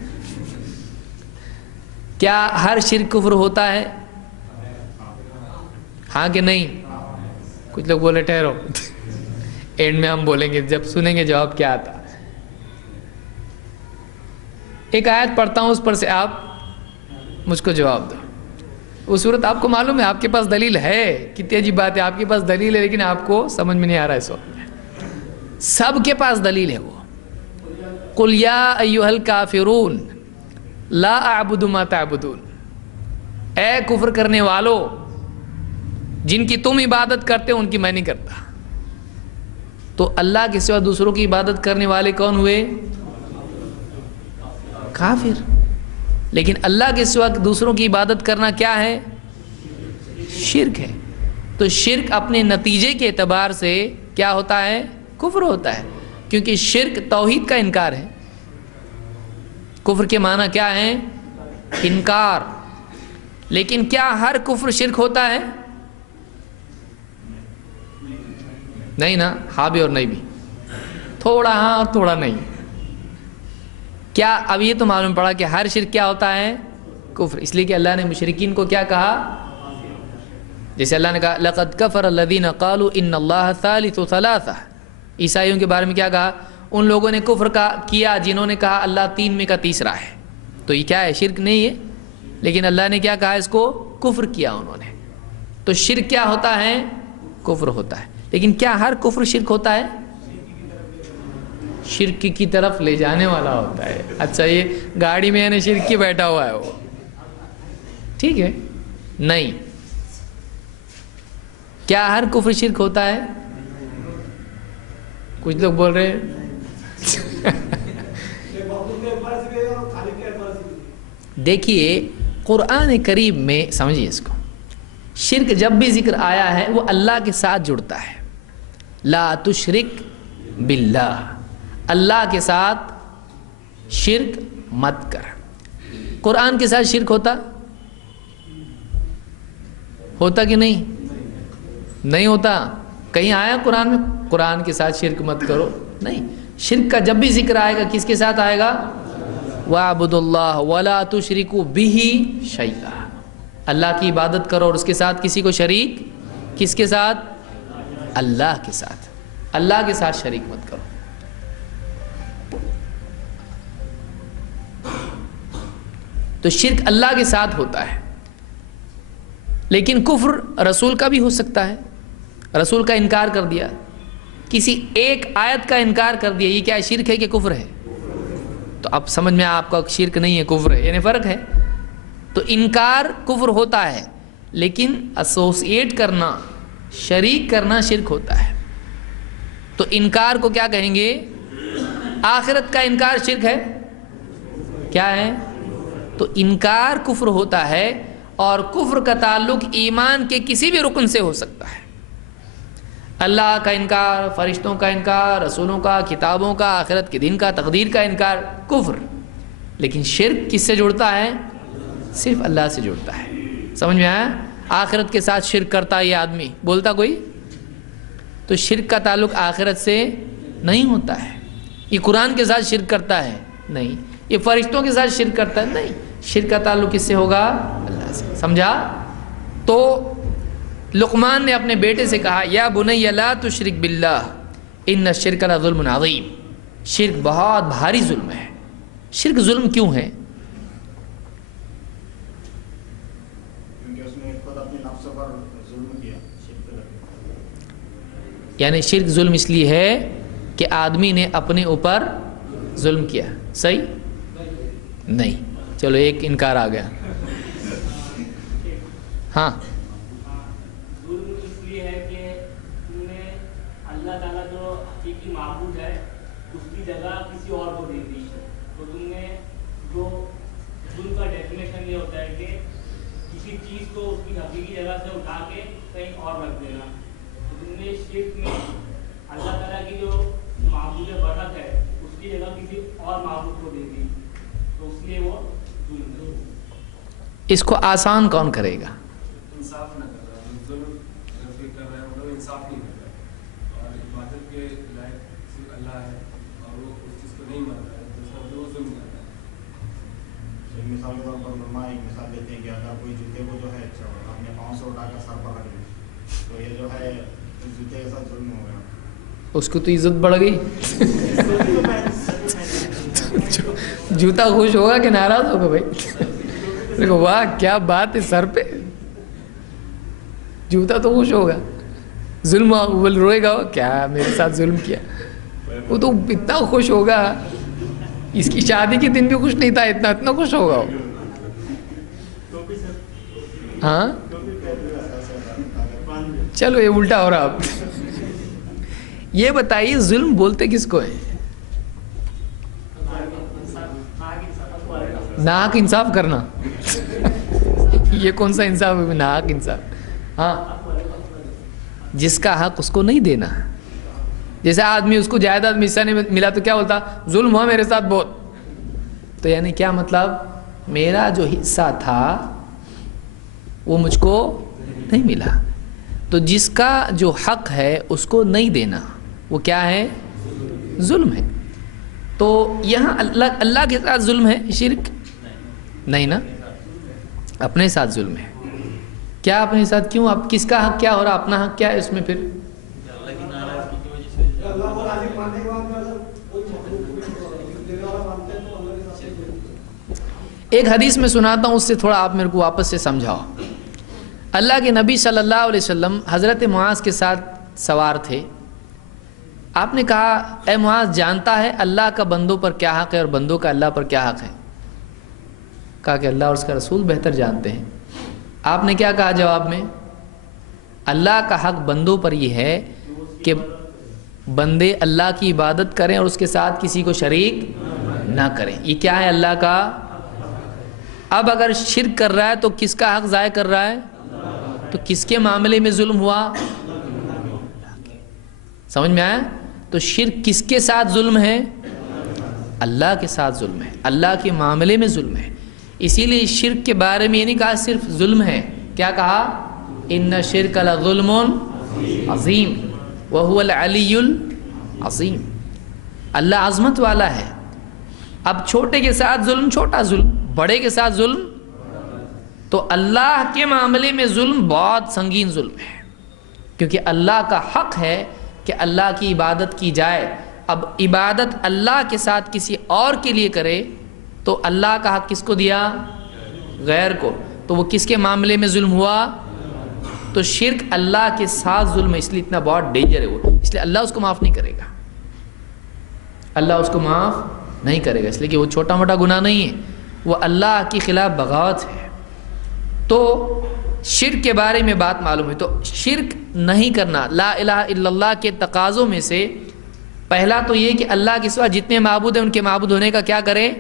کیا ہر شرک کفر ہوتا ہے؟ ہاں کہ نہیں؟ کچھ لوگ بولے ٹھہرو اینڈ میں ہم بولیں گے جب سنیں گے جواب کیا آتا. ایک آیت پڑھتا ہوں اس پر سے آپ مجھ کو جواب دو. اس صورت آپ کو معلوم ہے آپ کے پاس دلیل ہے. کتنی عجیب بات ہے. آپ کے پاس دلیل ہے لیکن آپ کو سمجھ میں نہیں آ رہا ہے. اس وقت سب کے پاس دلیل ہے. وہ قل یا ایھا الکافرون لا اعبد ما تعبدون. اے کفر کرنے والو جن کی تم عبادت کرتے ہو ان کی میں نہیں کرتا. تو اللہ کے سوا دوسروں کی عبادت کرنے والے کون ہوئے؟ کافر. لیکن اللہ کے سوا دوسروں کی عبادت کرنا کیا ہے؟ شرک ہے. تو شرک اپنے نتیجے کے اعتبار سے کیا ہوتا ہے؟ کفر ہوتا ہے. کیونکہ شرک توحید کا انکار ہے. کفر کے معنی کیا ہے؟ انکار. لیکن کیا ہر کفر شرک ہوتا ہے؟ نہیں نا. ہاں بھی اور نہیں بھی. تھوڑا ہاں اور تھوڑا نہیں. کیا اب یہ تو معلوم پڑا کہ ہر شرک کیا ہوتا ہے؟ کفر. اس لیے کہ اللہ نے مشرکین کو کیا کہا؟ جیسے اللہ نے کہا لقد کفر الذین قالوا ان اللہ ثالث ثلاثہ. عیسائیوں کے بارے میں کیا کہا؟ ان لوگوں نے کفر کیا جنہوں نے کہا اللہ تین میں کا تیسرا ہے. تو یہ کیا ہے؟ شرک نہیں ہے. لیکن اللہ نے کیا کہا؟ اس کو کفر کیا انہوں نے. تو شرک کیا ہوتا ہے؟ کفر ہوتا ہے. لیکن کیا ہر کفر شرک ہوتا ہے؟ شرک کی طرف لے جانے والا ہوتا ہے. اچھا یہ گاڑی میں یعنی شرک کی بیٹھا ہوا ہے وہ. ٹھیک ہے. نہیں. کیا ہر کفر شرک ہوتا ہے؟ کچھ لوگ بول رہے ہیں دیکھیے قرآن کریم میں سمجھیے اس کو. شرک جب بھی ذکر آیا ہے وہ اللہ کے ساتھ جڑتا ہے. لا تشرک باللہ. اللہ کے ساتھ شرک مت کر. قرآن کے ساتھ شرک ہوتا کہ نہیں؟ نہیں ہوتا. کہیں آیا قرآن میں قرآن کے ساتھ شرک مت کرو؟ نہیں. شرک کا جب بھی ذکر آئے گا کس کے ساتھ آئے گا؟ وَاعْبُدُوا اللَّهَ وَلَا تُشْرِكُوا بِهِ شَيْئًا. اللہ کی عبادت کرو اور اس کے ساتھ کسی کو شریک. کس کے ساتھ؟ اللہ کے ساتھ. اللہ کے ساتھ شریک مت کرو. تو شرک اللہ کے ساتھ ہوتا ہے. لیکن کفر رسول کا بھی ہو سکتا ہے. رسول کا انکار کر دیا, کسی ایک آیت کا انکار کر دیا, یہ کیا شرک ہے کہ کفر ہے؟ تو اب سمجھ میں آپ کا شرک نہیں ہے کفر ہے, یعنی فرق ہے. تو انکار کفر ہوتا ہے لیکن ایسوسیٹ کرنا, شریک کرنا شرک ہوتا ہے. تو انکار کو کیا کہیں گے؟ آخرت کا انکار شرک ہے. کیا ہے؟ تو انکار کفر ہوتا ہے اور کفر کا تعلق ایمان کے کسی بھی رکن سے ہو سکتا ہے. اللہ کا انکار, فرشتوں کا انکار, رسولوں کا, کتابوں کا, آخرت کے دن کا, تقدیر کا انکار کفر. لیکن شرک کس سے جڑتا ہے؟ صرف اللہ سے جڑتا ہے. سمجھ میں آیا؟ آخرت کے ساتھ شرک کرتا ہے یہ آدمی, بولتا کوئی تو شرک کا تعلق آخرت سے نہیں ہوتا ہے. یہ قرآن کے ساتھ شرک کرتا ہے نہیں, یہ فرشتوں کے ساتھ شرک کرتا ہے نہیں, شرک کا تعلق کس سے ہوگا؟ اللہ سے. سمجھا؟ تو لقمان نے اپنے بیٹے سے کہا یا بنی لا تشرک باللہ ان الشرک لظلم عظیم. شرک بہت بھاری ظلم ہے. شرک ظلم کیوں ہے؟ کیونکہ اس نے خود اپنے نفس پر ظلم کیا. یعنی شرک ظلم اس لیے ہے کہ آدمی نے اپنے اوپر ظلم کیا. صحیح نہیں. چلو ایک انکار آ گیا. ہاں ظلم اس لیے ہے کہ تم نے اللہ تعالیٰ جو حقیقی معبود ہے اس کی جگہ کسی اور کو دے دی. تو تم نے جو ظلم کا ڈیفینیشن یہ ہوتا ہے کہ کسی چیز کو اس کی حقیقی جگہ سے اٹھا کے کہیں اور رکھ دینا. تو تم نے شرک میں اللہ تعالیٰ کی جو معبود برحق ہے اس کی جگہ کسی اور معبود کو دے دی. تو اس لیے وہ ظلم ہے. اس کو آسان کون کرے گا؟ انصاف نہ کر رہا ہے, ظلم کر رہا ہے, مطلب انصاف نہیں کر رہا ہے. اور عبادت کے لائق صرف اللہ ہے اور وہ اس چیز کو نہیں مان رہا ہے, تو اس کا وہ ظلم کر رہا ہے. ایک مثال کے طور پر علماء ایک مثال دیتے ہیں کہ اگر کوئی جوتے کو جو ہے اپنے پاؤں سے اٹھا کر سر پر رکھ دے تو یہ جو ہے جوتے کے ساتھ ظلم ہو گیا. اس کو تو عزت بڑھ گئی. جوتا خوش ہوگا کہ ناراض ہوگا بھائی؟ دیکھو واہ کیا بات ہے, سر پہ جوتا تو خوش ہوگا. ظلم روئے گا کیا میرے ساتھ ظلم کیا, وہ تو اتنا خوش ہوگا. اس کی شادی کے دن بھی خوش نہیں تھا, اتنا خوش ہوگا وہ. ہاں چلو یہ الٹا ہو رہا. اب یہ بتائیے ظلم بولتے کس کو ہیں؟ ناحق انصاف کرنا. یہ کون سا انصاف ہے ناحق انصاف؟ ہاں جس کا حق اس کو نہیں دینا. جیسے آدمی اس کو جائیداد میں حصہ نہیں ملا تو کیا بولتا؟ ظلم ہوا میرے ساتھ بہت. تو یعنی کیا مطلب؟ میرا جو حصہ تھا وہ مجھ کو نہیں ملا. تو جس کا جو حق ہے اس کو نہیں دینا وہ کیا ہے؟ ظلم ہے. تو یہاں اللہ کے ساتھ ظلم ہے شرک نہیں نا, اپنے ساتھ ظلم ہے. کیا اپنے ساتھ کیوں؟ اب کس کا حق کیا ہو رہا؟ اپنا حق کیا ہے اس میں پھر؟ ایک حدیث میں سناتا ہوں, اس سے تھوڑا آپ میرے کو واپس سے سمجھاؤ. اللہ کے نبی صلی اللہ علیہ وسلم حضرت معاذ کے ساتھ سوار تھے. آپ نے کہا اے معاذ جانتا ہے اللہ کا بندوں پر کیا حق ہے اور بندوں کا اللہ پر کیا حق ہے؟ کہا کہ اللہ اور اس کا رسول بہتر جانتے ہیں. آپ نے کیا کہا جواب میں؟ اللہ کا حق بندوں پر یہ ہے کہ بندے اللہ کی عبادت کریں اور اس کے ساتھ کسی کو شریک نہ کریں. یہ کیا ہے اللہ کا. اب اگر شرک کر رہا ہے تو کس کا حق ضائع کر رہا ہے؟ تو کس کے معاملے میں ظلم ہوا؟ سمجھ میں آیا؟ تو شرک کس کے ساتھ ظلم ہے؟ اللہ کے ساتھ ظلم ہے, اللہ کے معاملے میں ظلم ہے. اسی لیے شرک کے بارے میں یہ نہیں کہا صرف ظلم ہے, کیا کہا؟ ان الشرک لظلم عظیم وهو العلی العظیم. اللہ عظمت والا ہے. اب چھوٹے کے ساتھ ظلم چھوٹا ظلم, بڑے کے ساتھ ظلم, تو اللہ کے معاملے میں ظلم بہت سنگین ظلم ہے, کیونکہ اللہ کا حق ہے کہ اللہ کی عبادت کی جائے. اب عبادت اللہ کے ساتھ کسی اور کے لیے کرے تو اللہ کا حق کس کو دیا؟ غیر کو. تو وہ کس کے معاملے میں ظلم ہوا؟ تو شرک اللہ کے ساتھ ظلم ہے, اس لیے اتنا بہت ڈینجر ہے وہ, اس لیے اللہ اس کو معاف نہیں کرے گا. اللہ اس کو معاف نہیں کرے گا, اس لیے کہ وہ چھوٹا موٹا گناہ نہیں ہے, وہ اللہ کے خلاف بغاوت ہے. تو شرک کے بارے میں بات معلوم ہے. تو شرک نہیں کرنا, لا الہ الا اللہ کے تقاضوں میں سے پہلا تو یہ کہ اللہ کے سوا جتنے معبود ہیں ان کے معبود ہونے کا کیا کرے؟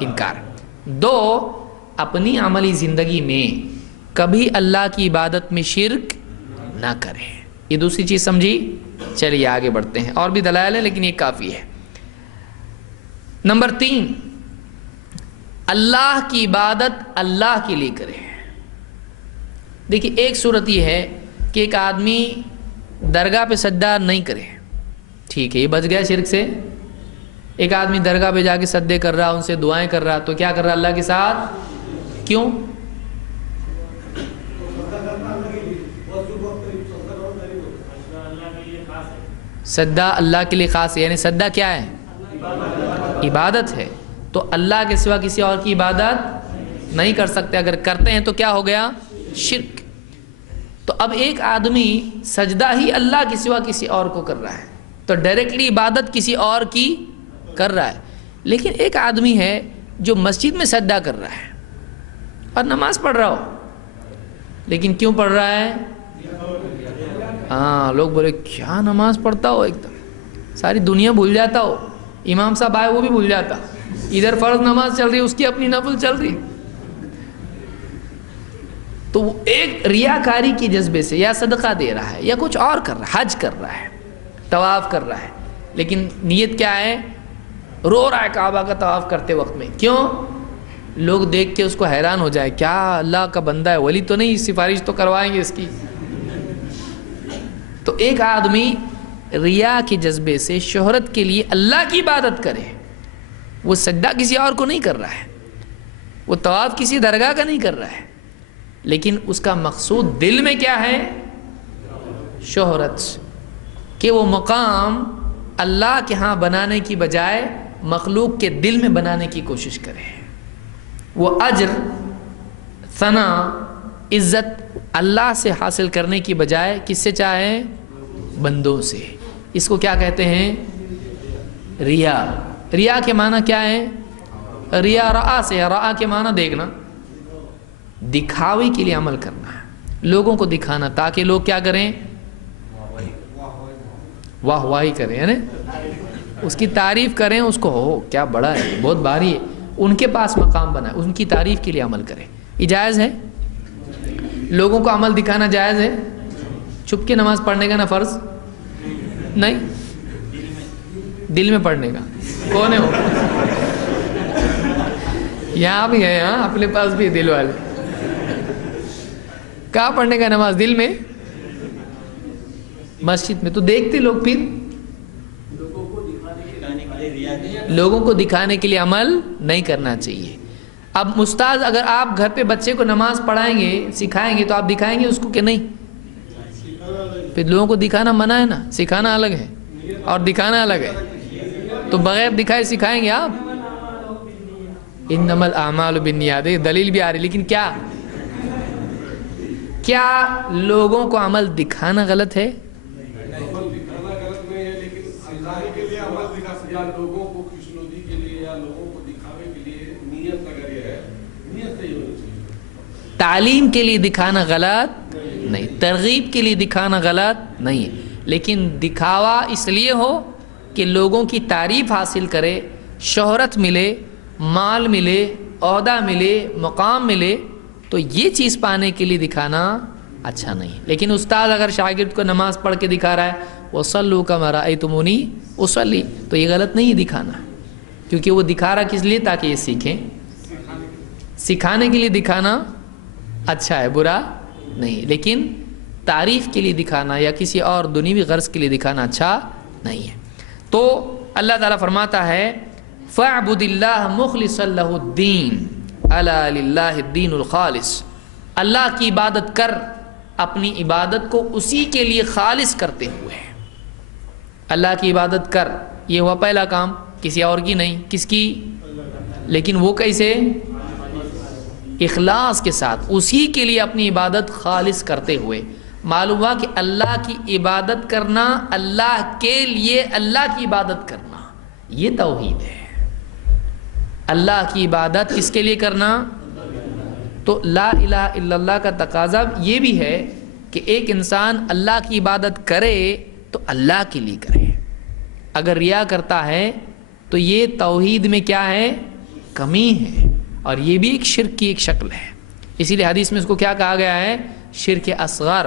انکار. دو, اپنی عملی زندگی میں کبھی اللہ کی عبادت میں شرک نہ کرے. یہ دوسری چیز سمجھی؟ چلیے آگے بڑھتے ہیں, اور بھی دلائل ہیں لیکن یہ کافی ہے. نمبر 3, اللہ کی عبادت اللہ کے لیے کرے. دیکھیے ایک صورت یہ ہے کہ ایک آدمی درگاہ پہ سجدہ نہیں کرے، ٹھیک ہے، یہ بچ گیا شرک سے۔ ایک آدمی درگاہ پہ جا کے سجدے کر رہا، ان سے دعائیں کر رہا، تو کیا کر رہا اللہ کے ساتھ؟ کیوں؟ سجدہ اللہ کے لیے خاص ہے، یعنی سجدہ کیا ہے؟ عبادت ہے، تو اللہ کے سوا کسی اور کی عبادت نہیں کر سکتے، اگر کرتے ہیں تو کیا ہو گیا؟ شرک۔ تو اب ایک آدمی سجدہ ہی اللہ کے سوا کسی اور کو کر رہا ہے، تو ڈائریکٹلی عبادت کسی اور کی کر رہا ہے۔ لیکن ایک آدمی ہے جو مسجد میں سجدہ کر رہا ہے اور نماز پڑھ رہا ہو، لیکن کیوں پڑھ رہا ہے؟ ہاں، لوگ بولے کیا نماز پڑھتا ہو، ایک دم ساری دنیا بھول جاتا ہو، امام صاحب آئے وہ بھی بھول جاتا، ادھر فرض نماز چل رہی، اس کی اپنی نفل چل رہی۔ تو وہ ایک ریاکاری کی جذبے سے یا صدقہ دے رہا ہے یا کچھ اور کر رہا ہے، حج کر رہا ہے، طواف کر رہا ہے، لیکن نیت کیا ہے؟ رو رہا ہے کعبہ کا طواف کرتے وقت میں، کیوں؟ لوگ دیکھ کے اس کو حیران ہو جائے، کیا اللہ کا بندہ ہے، ولی تو نہیں، سفارش تو کروائیں گے اس کی۔ تو ایک آدمی ریا کے جذبے سے شہرت کے لیے اللہ کی عبادت کرے، وہ سجدہ کسی اور کو نہیں کر رہا ہے، وہ طواف کسی درگاہ کا نہیں کر رہا ہے، لیکن اس کا مقصود دل میں کیا ہے؟ شہرت، کہ وہ مقام اللہ کے ہاں بنانے کی بجائے مخلوق کے دل میں بنانے کی کوشش کرے، وہ اجر، ثنا، عزت اللہ سے حاصل کرنے کی بجائے کس سے چاہے؟ بندوں سے۔ اس کو کیا کہتے ہیں؟ ریا۔ ریا کے معنی کیا ہے؟ ریا رآ سے، رآ کے معنی دیکھنا، دکھاوے کے لیے عمل کرنا ہے، لوگوں کو دکھانا تاکہ لوگ کیا کریں؟ واہ واہی کریں، یعنی اس کی تعریف کریں، اس کو ہو کیا بڑا ہے، بہت بھاری ہے، ان کے پاس مقام بنا ہے، ان کی تعریف کے لیے عمل کریں۔ یہ جائز ہے؟ لوگوں کو عمل دکھانا جائز ہے؟ چھپ کے نماز پڑھنے کا نہ فرض نہیں، دل میں پڑھنے کا کون ہے وہ؟ یہاں بھی ہے، ہاں اپنے پاس بھی ہے دل والے۔ کہاں پڑھنے کا نماز؟ دل میں، مسجد میں، تو دیکھتے لوگ پھر لوگوں کو دکھانے کے لیے عمل نہیں کرنا چاہیے۔ اب استاد اگر آپ گھر پہ بچے کو نماز پڑھائیں گے، سکھائیں گے، تو آپ دکھائیں گے اس کو کہ نہیں؟ پھر لوگوں کو دکھانا منع ہے نا، سکھانا الگ ہے اور دکھانا الگ ہے، تو بغیر دکھائے سکھائیں گے آپ؟ انما الاعمال بالنیات، دلیل بھی آ رہی، لیکن کیا لوگوں کو عمل دکھانا غلط ہے؟ دکھانا غلط نہیں ہے، لیکن اللہ کے لیے عمل دکھا سکتے، یا لوگوں کو خوشنودی کے لیے یا لوگوں کو دکھاوے کے لیے نیت اگر یہ ہے، نیت صحیح ہونی چاہیے۔ تعلیم کے لیے دکھانا غلط نہیں، ترغیب کے لیے دکھانا غلط نہیں ہے، لیکن دکھاوا اس لیے ہو کہ لوگوں کی تعریف حاصل کرے، شہرت ملے، مال ملے، عہدہ ملے، مقام ملے، تو یہ چیز پانے کے لیے دکھانا اچھا نہیں۔ لیکن استاد اگر شاگرد کو نماز پڑھ کے دکھا رہا ہے وَصَلُّوا كَمَا رَأَيْتُمُونِي أُصَلِّي، تو یہ غلط نہیں ہے دکھانا، کیونکہ وہ دکھا رہا کس لیے؟ تاکہ یہ سیکھیں، سکھانے کے لیے دکھانا اچھا ہے، برا نہیں، لیکن تعریف کے لیے دکھانا یا کسی اور دنیوی غرض کے لیے دکھانا اچھا نہیں ہے۔ تو اللہ تعالیٰ فرماتا ہے فَاعْبُدِ اللَّهَ مُخْلِصًا لَهُ الدِّينَ أَلَا لِلَّهِ الدِّينُ الْخَالِصُ، اللہ کی عبادت کر، اپنی عبادت کو اسی کے لیے خالص کرتے ہوئے، اللہ کی عبادت کر، یہ ہوا پہلا کام، کسی اور کی نہیں، کس کی؟ لیکن وہ کیسے؟ اخلاص کے ساتھ، اسی کے لیے اپنی عبادت خالص کرتے ہوئے۔ معلوم ہوا کہ اللہ کی عبادت کرنا، اللہ کے لیے اللہ کی عبادت کرنا، یہ توحید ہے۔ اللہ کی عبادت کس کے لیے کرنا؟ تو لا الہ الا اللہ کا تقاضا یہ بھی ہے کہ ایک انسان اللہ کی عبادت کرے تو اللہ کے لیے کرے، اگر ریا کرتا ہے تو یہ توحید میں کیا ہے؟ کمی ہے، اور یہ بھی ایک شرک کی ایک شکل ہے۔ اسی لیے حدیث میں اس کو کیا کہا گیا ہے؟ شرک اصغر،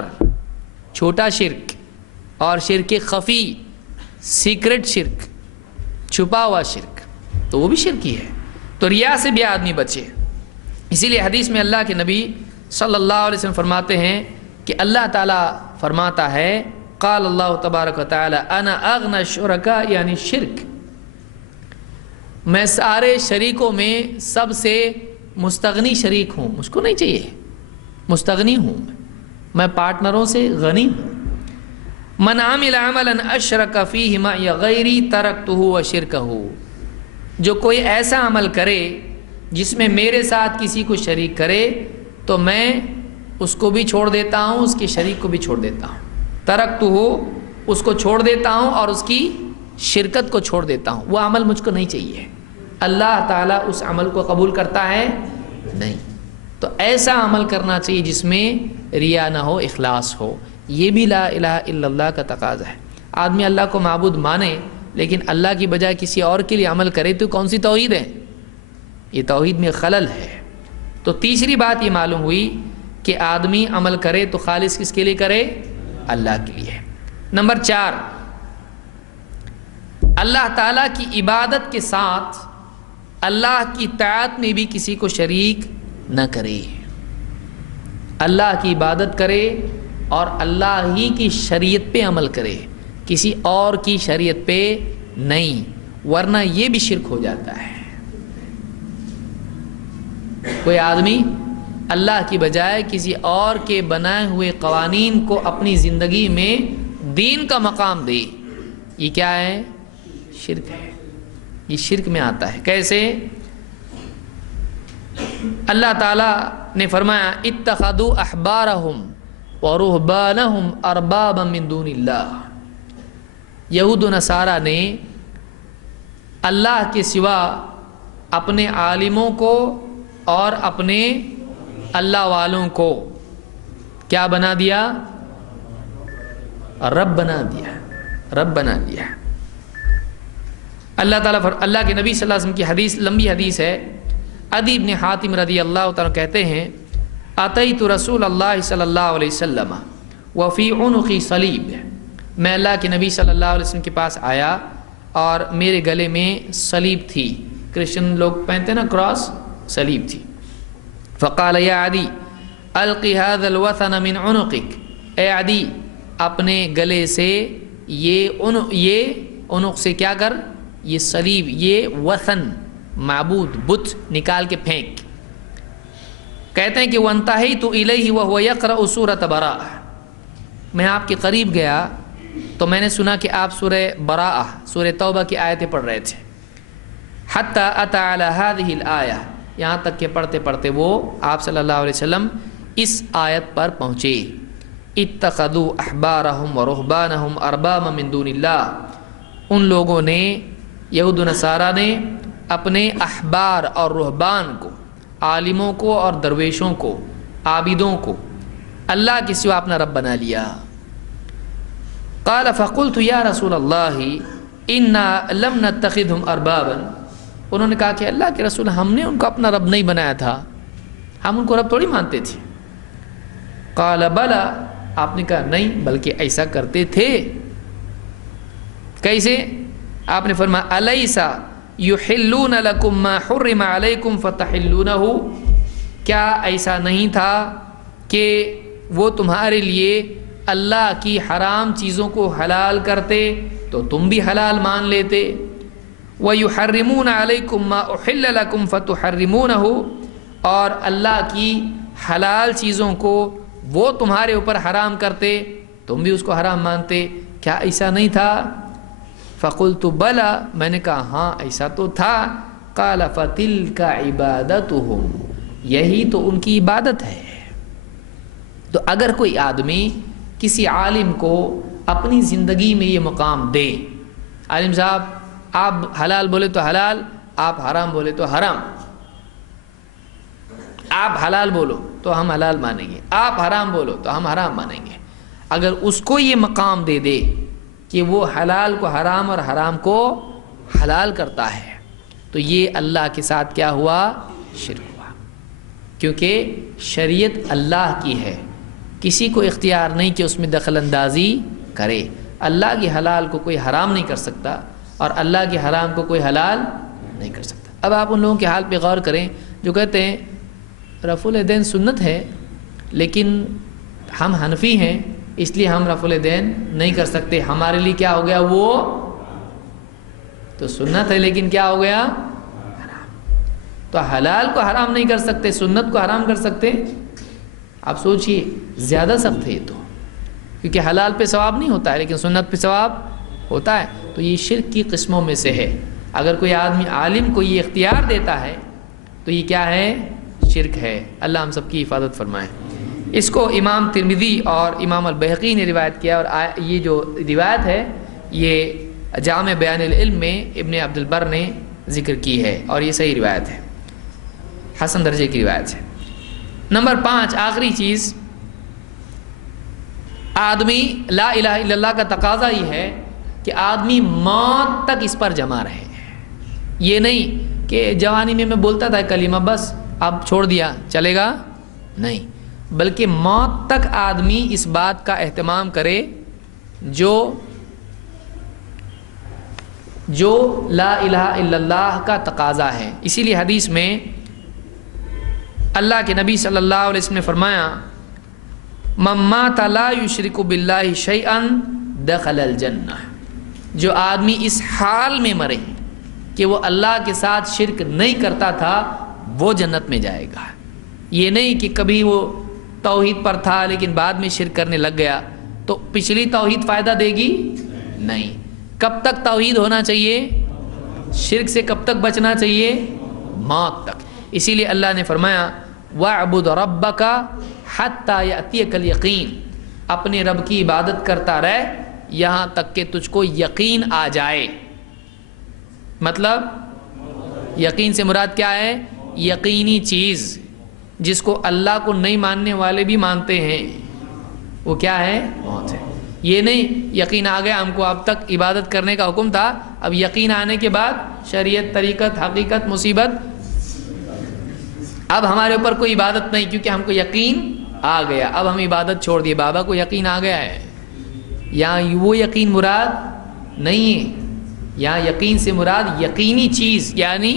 چھوٹا شرک، اور شرک خفی، سیکرٹ شرک، چھپا ہوا شرک، تو وہ بھی شرک ہی ہے۔ تو ریا سے بھی آدمی بچے۔ اسی لیے حدیث میں اللہ کے نبی صلی اللہ علیہ وسلم فرماتے ہیں کہ اللہ تعالیٰ فرماتا ہے قال اللہ تبارک و تعالی انا اغنى الشرکاء یعنی شرک، میں سارے شریکوں میں سب سے مستغنی شریک ہوں، مجھ کو نہیں چاہیے، مستغنی ہوں، میں پارٹنروں سے غنی ہوں۔ من عمل عملا اشرک فیہ معی غیری ترکتہ وشرکہ، جو کوئی ایسا عمل کرے جس میں میرے ساتھ کسی کو شریک کرے تو میں اس کو بھی چھوڑ دیتا ہوں، اس کے شریک کو بھی چھوڑ دیتا ہوں۔ ترکتہ، اس کو چھوڑ دیتا ہوں اور اس کی شرکت کو چھوڑ دیتا ہوں، وہ عمل مجھ کو نہیں چاہیے۔ اللہ تعالیٰ اس عمل کو قبول کرتا ہے نہیں، تو ایسا عمل کرنا چاہیے جس میں ریا نہ ہو، اخلاص ہو۔ یہ بھی لا الہ الا اللہ کا تقاضا ہے۔ آدمی اللہ کو معبود مانے لیکن اللہ کی بجائے کسی اور کے لیے عمل کرے تو کون سی توحید ہے؟ یہ توحید میں خلل ہے۔ تو تیسری بات یہ معلوم ہوئی کہ آدمی عمل کرے تو خالص کس کے لیے کرے؟ اللہ کے لیے۔ نمبر 4، اللہ تعالیٰ کی عبادت کے ساتھ اللہ کی اطاعت میں بھی کسی کو شریک نہ کرے۔ اللہ کی عبادت کرے اور اللہ ہی کی شریعت پہ عمل کرے، کسی اور کی شریعت پہ نہیں، ورنہ یہ بھی شرک ہو جاتا ہے۔ کوئی آدمی اللہ کی بجائے کسی اور کے بنائے ہوئے قوانین کو اپنی زندگی میں دین کا مقام دے، یہ کیا ہے؟ شرک ہے، یہ شرک میں آتا ہے۔ کیسے؟ اللہ تعالیٰ نے فرمایا اتخذوا احبارہم ورہبانہم اربابا من دون اللہ، یہود و نصارہ نے اللہ کے سوا اپنے عالموں کو اور اپنے اللہ والوں کو کیا بنا دیا؟ رب بنا دیا، رب بنا دیا۔ اللہ تعالیٰ اللہ کے نبی صلی اللہ علیہ وسلم کی حدیث، لمبی حدیث ہے، عدی بن حاتم رضی اللہ تعالیٰ کہتے ہیں اتیت رسول اللہ صلی اللہ علیہ وسلم وفی عنقی صلیب، میں اللہ کے نبی صلی اللہ علیہ وسلم کے پاس آیا اور میرے گلے میں صلیب تھی، کرسچن لوگ پہنتے ہیں نا کراس، صلیب تھی۔ فقال یا عدی القی هذا الوثن من عنقک، اے عدی اپنے گلے سے یہ عنق سے کیا کر، یہ صلیب، یہ وثن معبود بت نکال کے پھینک۔ کہتے ہیں کہ وانتہیت الیہ وہو یقرأ سورۃ براءہ، میں آپ کے قریب گیا تو میں نے سنا کہ آپ سورہ براءہ، سورہ توبہ کی آیتیں پڑھ رہے تھے۔ حتی اتی علی ہذہ الآیہ، یہاں تک کہ پڑھتے پڑھتے وہ آپ صلی اللہ علیہ وسلم اس آیت پر پہنچے، اتخذوا احبارہم ورہبانہم اربابا من دون اللہ، ان لوگوں نے، یہود و نصارہ نے اپنے احبار اور رہبان کو، عالموں کو اور درویشوں کو، عابدوں کو اللہ کے سوا اپنا رب بنا لیا۔ قال فقلت یا رسول اللہ انا لم نتخذهم اربابا، انہوں نے کہا کہ اللہ کے رسول ہم نے ان کو اپنا رب نہیں بنایا تھا، ہم ان کو رب تھوڑی مانتے تھے۔ قال بلا، آپ نے کہا نہیں بلکہ ایسا کرتے تھے۔ کیسے؟ آپ نے فرمایا الیس یحلون لکم ما حرم علیکم فتحلونہ، کیا ایسا نہیں تھا کہ وہ تمہارے لیے اللہ کی حرام چیزوں کو حلال کرتے تو تم بھی حلال مان لیتے؟ وَيُحَرِّمُونَ عَلَيْكُمْ مَا أُحِلَّ لَكُمْ فَتُحَرِّمُونَهُ، اور اللہ کی حلال چیزوں کو وہ تمہارے اوپر حرام کرتے تم بھی اس کو حرام مانتے، کیا ایسا نہیں تھا؟ فَقُلْتُ بَلَا، میں نے کہا ہاں ایسا تو تھا۔ قَالَ فَتِلْكَ عِبَادَتُهُمْ، یہی تو ان کی عبادت ہے۔ تو اگر کوئی آدمی کسی عالم کو اپنی زندگی میں یہ مقام دے، عالم صاحب آپ حلال بولے تو حلال، آپ حرام بولے تو حرام، آپ حلال بولو تو ہم حلال مانیں گے، آپ حرام بولو تو ہم حرام مانیں گے، اگر اس کو یہ مقام دے دے کہ وہ حلال کو حرام اور حرام کو حلال کرتا ہے تو یہ اللہ کے ساتھ کیا ہوا؟ شرک ہوا، کیونکہ شریعت اللہ کی ہے، کسی کو اختیار نہیں کہ اس میں دخل اندازی کرے۔ اللہ کی حلال کو کوئی حرام نہیں کر سکتا اور اللہ کے حرام کو کوئی حلال نہیں کر سکتا۔ اب آپ ان لوگوں کے حال پہ غور کریں جو کہتے ہیں رفع الیدین سنت ہے لیکن ہم حنفی ہیں اس لیے ہم رفع الیدین نہیں کر سکتے. ہمارے لیے کیا ہو گیا؟ وہ تو سنت ہے لیکن کیا ہو گیا؟ حرام. تو حلال کو حرام نہیں کر سکتے، سنت کو حرام کر سکتے. آپ سوچئے زیادہ سخت ہے یہ تو، کیونکہ حلال پہ ثواب نہیں ہوتا ہے لیکن سنت پہ ثواب ہوتا ہے. تو یہ شرک کی قسموں میں سے ہے. اگر کوئی آدمی عالم کو یہ اختیار دیتا ہے تو یہ کیا ہے؟ شرک ہے. اللہ ہم سب کی حفاظت فرمائے. اس کو امام ترمذی اور امام البیہقی نے روایت کیا، اور یہ جو روایت ہے یہ جامع بیان العلم میں ابن عبد البر نے ذکر کی ہے، اور یہ صحیح روایت ہے، حسن درجے کی روایت ہے. نمبر 5 آخری چیز، آدمی لا الہ الا اللہ کا تقاضا یہ ہے کہ آدمی موت تک اس پر جمع رہے. یہ نہیں کہ جوانی میں بولتا تھا کلمہ بس اب چھوڑ دیا چلے گا، نہیں، بلکہ موت تک آدمی اس بات کا اہتمام کرے جو لا الہ الا اللہ کا تقاضا ہے. اسی لیے حدیث میں اللہ کے نبی صلی اللہ علیہ وسلم نے فرمایا من مات لا یشرک باللہ شیئا دخل الجنہ. جو آدمی اس حال میں مرے کہ وہ اللہ کے ساتھ شرک نہیں کرتا تھا وہ جنت میں جائے گا. یہ نہیں کہ کبھی وہ توحید پر تھا لیکن بعد میں شرک کرنے لگ گیا تو پچھلی توحید فائدہ دے گی نہیں. کب تک توحید ہونا چاہیے؟ شرک سے کب تک بچنا چاہیے؟ موت تک. اسی لیے اللہ نے فرمایا وَاعْبُدْ رَبَّكَ حَتَّى يَأْتِيَكَ الْيَقِينُ. اپنے رب کی عبادت کرتا رہ یہاں تک کہ تجھ کو یقین آ جائے. مطلب یقین سے مراد کیا ہے؟ یقینی چیز جس کو اللہ کو نہیں ماننے والے بھی مانتے ہیں، وہ کیا ہے؟ موت ہے. یہ نہیں یقین آ گیا ہم کو، اب تک عبادت کرنے کا حکم تھا، اب یقین آنے کے بعد شریعت، طریقت، حقیقت، مصیبت، اب ہمارے اوپر کوئی عبادت نہیں کیونکہ ہم کو یقین آ گیا، اب ہم عبادت چھوڑ دیے. بابا کو یقین آ گیا ہے، یہاں وہ یقین مراد نہیں ہے. یہاں یقین سے مراد یقینی چیز یعنی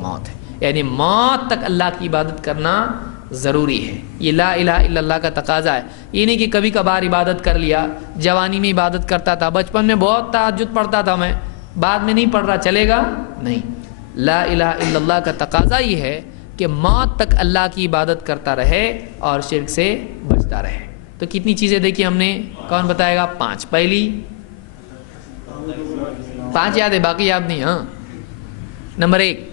موت ہے. یعنی موت تک اللہ کی عبادت کرنا ضروری ہے. یہ لا الہ الا اللہ کا تقاضا ہے. یہ نہیں کہ کبھی کبھار عبادت کر لیا، جوانی میں عبادت کرتا تھا، بچپن میں بہت تہجد پڑھتا تھا میں، بعد میں نہیں پڑھ رہا چلے گا، نہیں. لا الہ الا اللہ کا تقاضا یہ ہے کہ موت تک اللہ کی عبادت کرتا رہے اور شرک سے بچتا رہے. تو کتنی چیزیں دیکھی ہم نے، کون بتائے گا؟ 5. پہلی 5 یاد ہے، باقی یاد نہیں. ہاں نمبر 1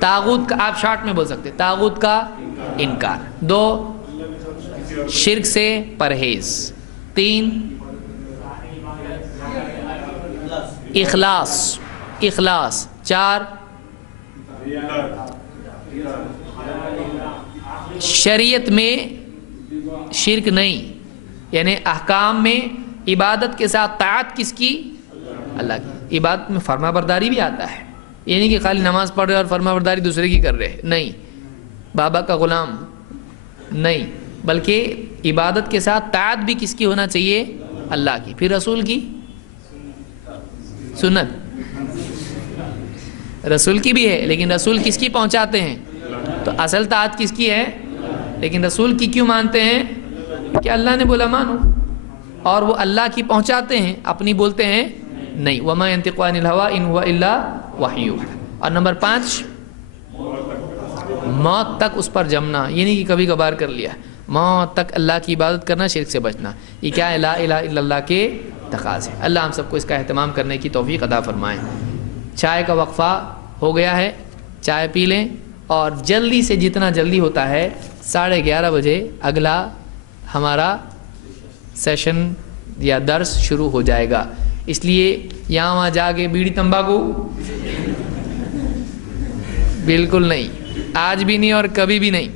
طاغوت کا، آپ شارٹ میں بول سکتے، طاغوت کا انکار. 2 شرک سے پرہیز. 3 اخلاص. 4 شریعت میں شرک نہیں، یعنی احکام میں عبادت کے ساتھ طاعت کس کی؟ اللہ کی. عبادت میں فرما برداری بھی آتا ہے، یہ نہیں کہ خالی نماز پڑھ رہے اور فرما برداری دوسرے کی کر رہے، نہیں، بابا کا غلام نہیں، بلکہ عبادت کے ساتھ طاعت بھی کس کی ہونا چاہیے؟ اللہ کی. پھر رسول کی سنت، رسول کی بھی ہے لیکن رسول کس کی پہنچاتے ہیں؟ تو اصل طاعت کس کی ہے؟ لیکن رسول کی کیوں مانتے ہیں؟ کہ اللہ نے بولا مانو، اور وہ اللہ کی پہنچاتے ہیں، اپنی بولتے ہیں نہیں. وَمَا يَنْطِقُ عَنِ الْهَوَىٰ إِنْ هُوَ إِلَّا وَحْيٌ يُوحَىٰ. اور نمبر 5 موت تک اس پر جمنا، یہ نہیں کہ کبھی کبھار کر لیا، موت تک اللہ کی عبادت کرنا، شرک سے بچنا. یہ کیا ہے؟ لا الہ الا اللہ کے تقاضے. اللہ ہم سب کو اس کا اہتمام کرنے کی توفیق عطا فرمائے. چائے کا وقفہ ہو گیا ہے، چائے پی لیں، اور جلدی سے جتنا جلدی ہوتا ہے 11:30 بجے اگلا ہمارا سیشن یا درس شروع ہو جائے گا. اس لیے یہاں وہاں جا کے بیڑی تمباکو بالکل نہیں، آج بھی نہیں اور کبھی بھی نہیں.